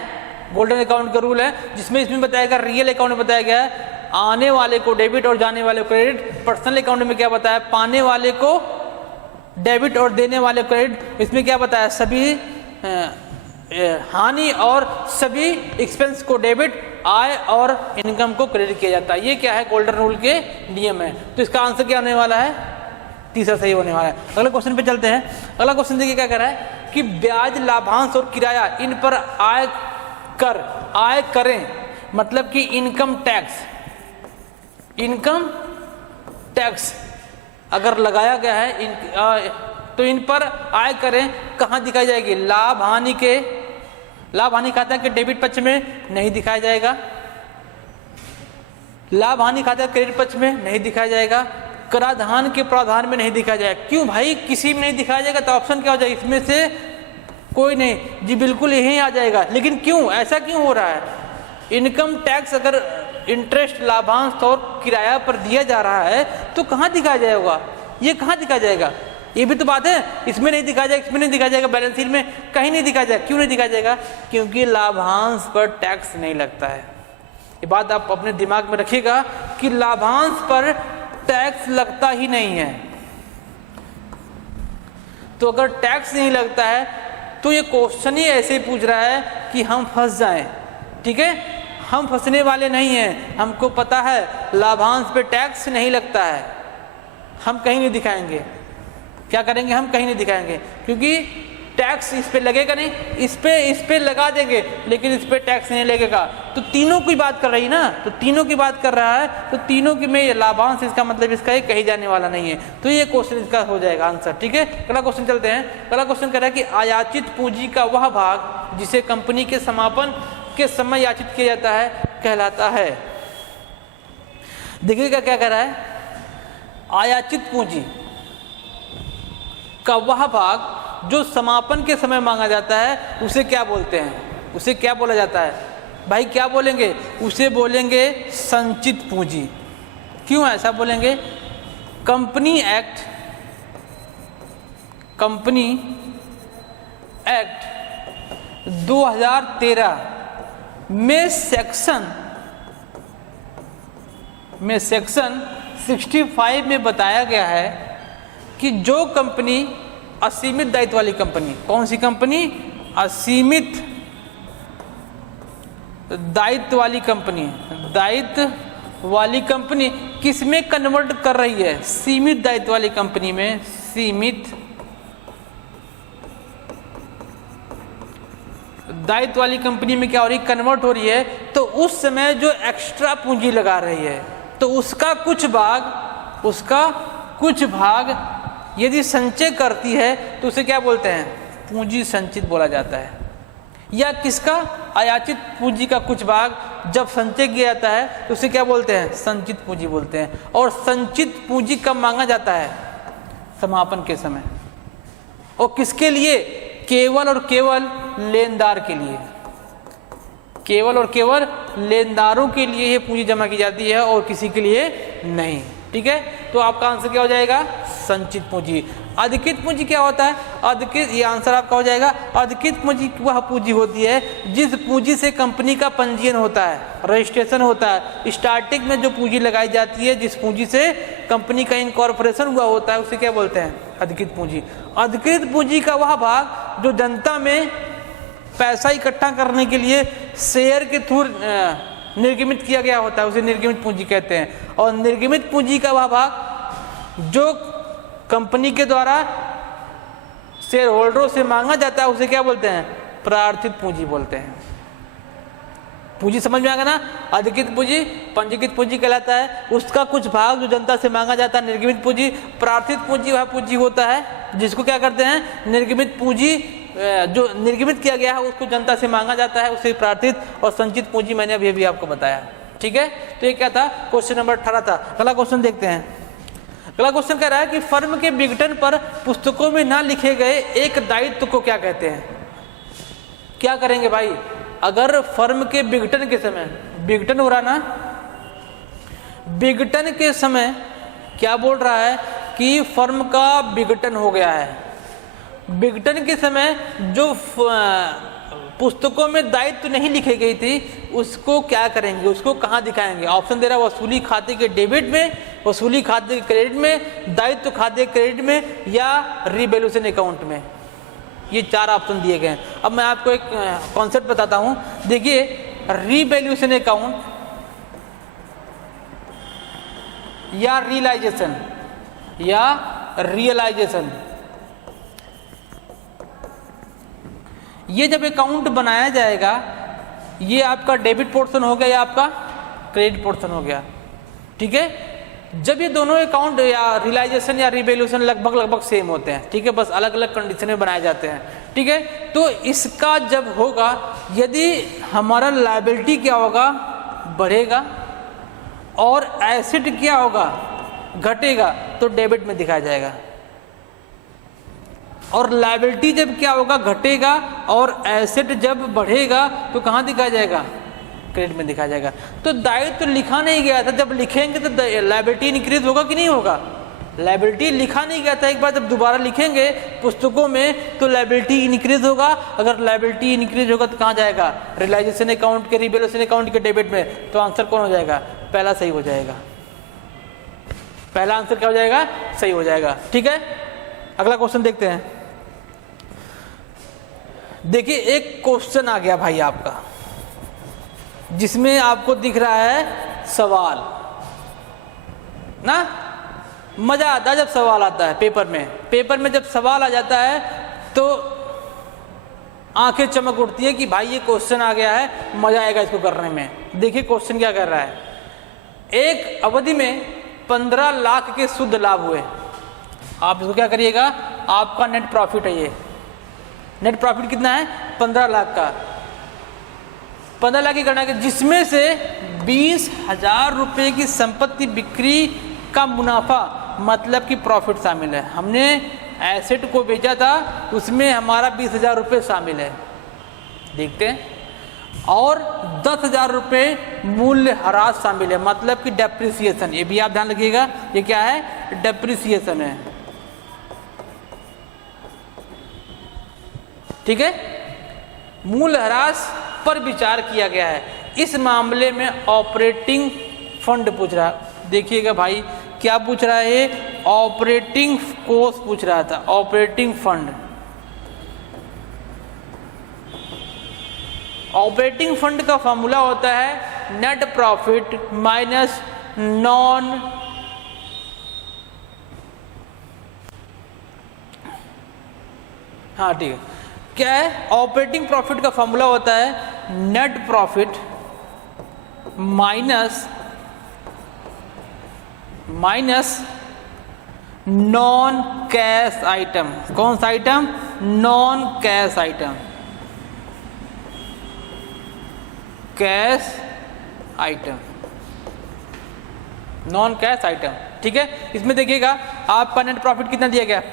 गोल्डन अकाउंट का रूल है, जिसमें इसमें बताया गया, रियल अकाउंट में बताया गया है आने वाले को डेबिट और जाने वाले को क्रेडिट। पर्सनल अकाउंट में क्या बताया? पाने वाले को डेबिट और देने वाले क्रेडिट। इसमें क्या बताया? सभी हानि और सभी एक्सपेंस को डेबिट, आय और इनकम को क्रेडिट किया जाता है। ये क्या है? गोल्डन रूल के नियम है। तो इसका आंसर क्या होने वाला है? तीसरा सही होने वाला है। अगले क्वेश्चन पे चलते हैं। अगला क्वेश्चन देखिए क्या कह रहा है कि ब्याज, लाभांश और किराया, इन पर आय करें, मतलब कि इनकम टैक्स अगर लगाया गया है तो इन पर आय करें कहाँ दिखाई जाएगी? लाभ हानि खाता के डेबिट पक्ष में नहीं दिखाया जाएगा, लाभ हानि खाता क्रेडिट पक्ष में नहीं दिखाया जाएगा, कराधान के प्रावधान में नहीं दिखाया जाएगा। क्यों भाई? किसी में नहीं दिखाया जाएगा तो ऑप्शन क्या हो जाएगा? इसमें से कोई नहीं जी, बिल्कुल यही आ जाएगा। लेकिन क्यों? ऐसा क्यों हो रहा है? इनकम टैक्स अगर इंटरेस्ट, लाभांश और किराया पर दिया जा रहा है तो कहाँ दिखाया जाएगा? ये कहाँ दिखाया जाएगा? ये भी तो बात है। इसमें नहीं दिखाया जाएगा, इसमें नहीं दिखाया जाएगा, बैलेंस शीट में कहीं नहीं दिखाया जाएगा। क्यों नहीं दिखाया जाएगा? क्योंकि लाभांश पर टैक्स नहीं लगता है। ये बात आप अपने दिमाग में रखिएगा कि लाभांश पर टैक्स लगता ही नहीं है। तो अगर टैक्स नहीं लगता है तो ये क्वेश्चन ही ऐसे ही पूछ रहा है कि हम फंस जाएं। ठीक है। हम फंसने वाले नहीं हैं। हमको पता है लाभांश पे टैक्स नहीं लगता है, हम कहीं नहीं दिखाएंगे। क्या करेंगे? हम कहीं नहीं दिखाएंगे, क्योंकि टैक्स इस पे लगेगा नहीं। इस पे लगा देंगे लेकिन इस पे टैक्स नहीं लगेगा। तो तीनों की बात कर रही ना, तो तीनों की बात कर रहा है, तो तीनों की में लाभांश, इसका मतलब इसका ये कहीं जाने वाला नहीं है। तो ये क्वेश्चन इसका हो जाएगा आंसर। ठीक है। अगला क्वेश्चन चलते हैं। अगला क्वेश्चन कह रहा है कि आयाचित पूंजी का वह भाग जिसे कंपनी के समापन के समय याचित किया जाता है कहलाता है। देखिएगा क्या कह रहा है? आयाचित पूंजी, का वह भाग जो समापन के समय मांगा जाता है उसे क्या बोलते हैं? उसे क्या बोला जाता है भाई? क्या बोलेंगे? उसे बोलेंगे संचित पूंजी। क्यों ऐसा बोलेंगे? कंपनी एक्ट 2013 में सेक्शन 65 में बताया गया है कि जो कंपनी असीमित दायित्व वाली कंपनी, कौन सी कंपनी? असीमित दायित्व वाली कंपनी किस में कन्वर्ट कर रही है? सीमित दायित्व वाली कंपनी में। सीमित दायित्व वाली कंपनी में क्या हो रही? कन्वर्ट हो रही है। तो उस समय जो एक्स्ट्रा पूंजी लगा रही है तो उसका कुछ भाग यदि संचय करती है तो उसे क्या बोलते हैं? पूंजी संचित बोला जाता है। या किसका? अयाचित पूंजी का कुछ भाग जब संचय किया जाता है तो उसे क्या बोलते हैं? संचित पूंजी बोलते हैं। और संचित पूंजी कब मांगा जाता है? समापन के समय। और किसके लिए? केवल और केवल लेनदार के लिए। केवल और केवल लेनदारों के लिए ये पूंजी जमा की जाती है और किसी के लिए नहीं। ठीक है, तो आपका आंसर क्या हो जाएगा? संचित पूंजी। अधिकृत पूंजी क्या होता है? अधिकृत, ये आंसर आपका हो जाएगा। अधिकृत पूंजी वह पूंजी होती है जिस पूंजी से कंपनी का पंजीयन होता है, रजिस्ट्रेशन होता है। स्टार्टिंग में जो पूंजी लगाई जाती है, जिस पूंजी से कंपनी का इनकॉर्पोरेशन हुआ होता है, उसे क्या बोलते हैं? अधिकृत पूंजी। अधिकृत पूंजी का वह भाग जो जनता में पैसा इकट्ठा करने के लिए शेयर के थ्रू निर्गमित किया गया होता है, उसे निर्गमित पूंजी कहते हैं। और निर्गमित पूंजी का वह भाग जो कंपनी के द्वारा शेयर होल्डरों से मांगा जाता है उसे क्या बोलते हैं? प्रार्थित पूंजी बोलते हैं। पूंजी समझ में आ गया ना? अधिकृत पूंजी पंजीकृत पूंजी कहलाता है। उसका कुछ भाग जो जनता से मांगा जाता है निर्गमित पूंजी। प्रार्थित पूंजी वह पूंजी होता है जिसको क्या करते हैं? निर्गमित पूंजी, जो निर्गमित किया गया है उसको जनता से मांगा जाता है, उसे प्रार्थित। और संचित पूंजी मैंने अभी आपको बताया। ठीक है, तो ये क्या था? क्वेश्चन नंबर 18 था। अगला क्वेश्चन देखते हैं। अगला क्वेश्चन कह रहा है कि फर्म के विघटन पर पुस्तकों में ना लिखे गए एक दायित्व को क्या कहते हैं? क्या करेंगे भाई? अगर फर्म के विघटन के समय, विघटन हो रहा ना, विघटन के समय क्या बोल रहा है कि फर्म का विघटन हो गया है। विघटन के समय जो पुस्तकों में दायित्व नहीं लिखी गई थी उसको क्या करेंगे? उसको कहाँ दिखाएंगे? ऑप्शन दे रहा है वसूली खाते के डेबिट में, वसूली खाते के क्रेडिट में, दायित्व खाते के क्रेडिट में, या रीवैल्यूएशन अकाउंट में। ये 4 ऑप्शन दिए गए हैं। अब मैं आपको एक कॉन्सेप्ट बताता हूँ। देखिए, रीवैल्यूएशन अकाउंट या रियलाइजेशन, ये जब अकाउंट बनाया जाएगा, ये आपका डेबिट पोर्शन हो गया या आपका क्रेडिट पोर्शन हो गया। ठीक है, जब ये दोनों अकाउंट या रियलाइजेशन या रिवैल्यूएशन लगभग सेम होते हैं, ठीक है, बस अलग अलग कंडीशन में बनाए जाते हैं। ठीक है, तो इसका जब होगा, यदि हमारा लायबिलिटी क्या होगा? बढ़ेगा, और एसेट क्या होगा? घटेगा, तो डेबिट में दिखाया जाएगा। और लायबिलिटी जब क्या होगा? घटेगा, और एसेट जब बढ़ेगा तो कहाँ दिखाया जाएगा? क्रेडिट में दिखाया जाएगा। तो दायित्व तो लिखा नहीं गया था, जब लिखेंगे तो लायबिलिटी इंक्रीज होगा कि नहीं होगा? लायबिलिटी लिखा नहीं गया था, एक बार जब दोबारा लिखेंगे पुस्तकों में तो लायबिलिटी इंक्रीज होगा। अगर लायबिलिटी इंक्रीज होगा तो कहाँ जाएगा? रियलाइजेशन अकाउंट के, रिवैल्यूएशन अकाउंट के डेबिट में। तो आंसर कौन हो जाएगा? पहला सही हो जाएगा। पहला आंसर क्या हो जाएगा? सही हो जाएगा। ठीक है, अगला क्वेश्चन देखते हैं। देखिए, एक क्वेश्चन आ गया भाई आपका, जिसमें आपको दिख रहा है सवाल ना। मजा आता है जब सवाल आता है पेपर में। पेपर में जब सवाल आ जाता है तो आंखें चमक उठती है कि भाई ये क्वेश्चन आ गया है, मजा आएगा इसको करने में। देखिए क्वेश्चन क्या कर रहा है। एक अवधि में 15 लाख के शुद्ध लाभ हुए। आप इसको क्या करिएगा? आपका नेट प्रॉफिट है। ये नेट प्रॉफिट कितना है? 15 लाख का। 15 लाख की गणना की, जिसमें से 20,000 रुपये की संपत्ति बिक्री का मुनाफा, मतलब कि प्रॉफिट शामिल है। हमने एसेट को बेचा था उसमें हमारा 20,000 रुपये शामिल है, देखते हैं, और 10,000 रुपये मूल्य ह्रास शामिल है, मतलब कि डेप्रिसिएशन। ये भी आप ध्यान रखिएगा, ये क्या है, डेप्रिसिएशन है, ठीक है। मूल्य ह्रास पर विचार किया गया है। इस मामले में ऑपरेटिंग फंड पूछ रहा है, देखिएगा भाई क्या पूछ रहा है, ये ऑपरेटिंग कोस्ट पूछ रहा था, ऑपरेटिंग फंड। ऑपरेटिंग फंड का फॉर्मूला होता है नेट प्रॉफिट माइनस नॉन हाँ ठीक है, क्या है, ऑपरेटिंग प्रॉफिट का फॉर्मूला होता है net profit minus non cash item. कौन सा item, non cash item, cash item, non cash item, ठीक है। इसमें देखिएगा आपका नेट प्रॉफिट कितना दिया गया है,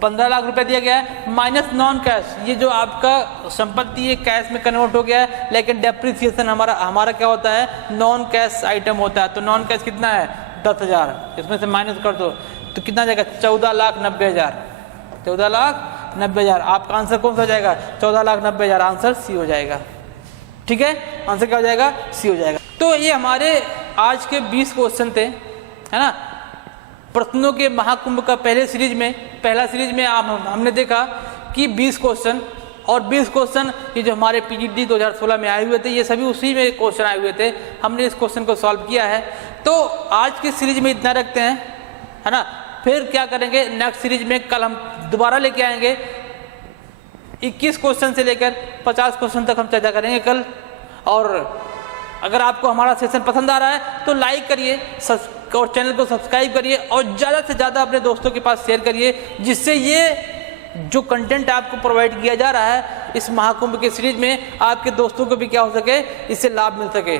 15 लाख रुपए दिया गया है, माइनस नॉन कैश, ये जो आपका संपत्ति है कैश में कन्वर्ट हो गया है, लेकिन डेप्रिसिएशन हमारा क्या होता है, नॉन कैश आइटम होता है। तो नॉन कैश कितना है, 10,000, इसमें से माइनस कर दो तो कितना जाएगा, 14,90,000, 14,90,000। आपका आंसर कौन सा हो जाएगा, 14,90,000, आंसर सी हो जाएगा, ठीक है। आंसर क्या हो जाएगा, सी हो जाएगा। तो ये हमारे आज के 20 क्वेश्चन थे, है ना, प्रश्नों के महाकुंभ का पहला सीरीज में हमने देखा कि 20 क्वेश्चन, और 20 क्वेश्चन ये जो हमारे पीजीटी 2016 में आए हुए थे, ये सभी उसी में क्वेश्चन आए हुए थे, हमने इस क्वेश्चन को सॉल्व किया है। तो आज की सीरीज में इतना रखते हैं, है ना। फिर क्या करेंगे, नेक्स्ट सीरीज में कल हम दोबारा लेके आएंगे 21 क्वेश्चन से लेकर 50 क्वेश्चन तक हम चर्चा करेंगे कल। और अगर आपको हमारा सेशन पसंद आ रहा है तो लाइक करिए और चैनल को सब्सक्राइब करिए, और ज़्यादा से ज़्यादा अपने दोस्तों के पास शेयर करिए, जिससे ये जो कंटेंट आपको प्रोवाइड किया जा रहा है इस महाकुंभ के सीरीज में, आपके दोस्तों को भी क्या हो सके, इससे लाभ मिल सके।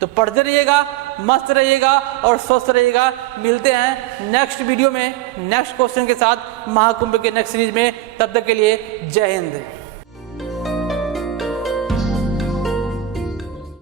तो पढ़ते रहिएगा, मस्त रहिएगा और स्वस्थ रहिएगा। मिलते हैं नेक्स्ट वीडियो में नेक्स्ट क्वेश्चन के साथ महाकुंभ के नेक्स्ट सीरीज में। तब तक के लिए जय हिंद।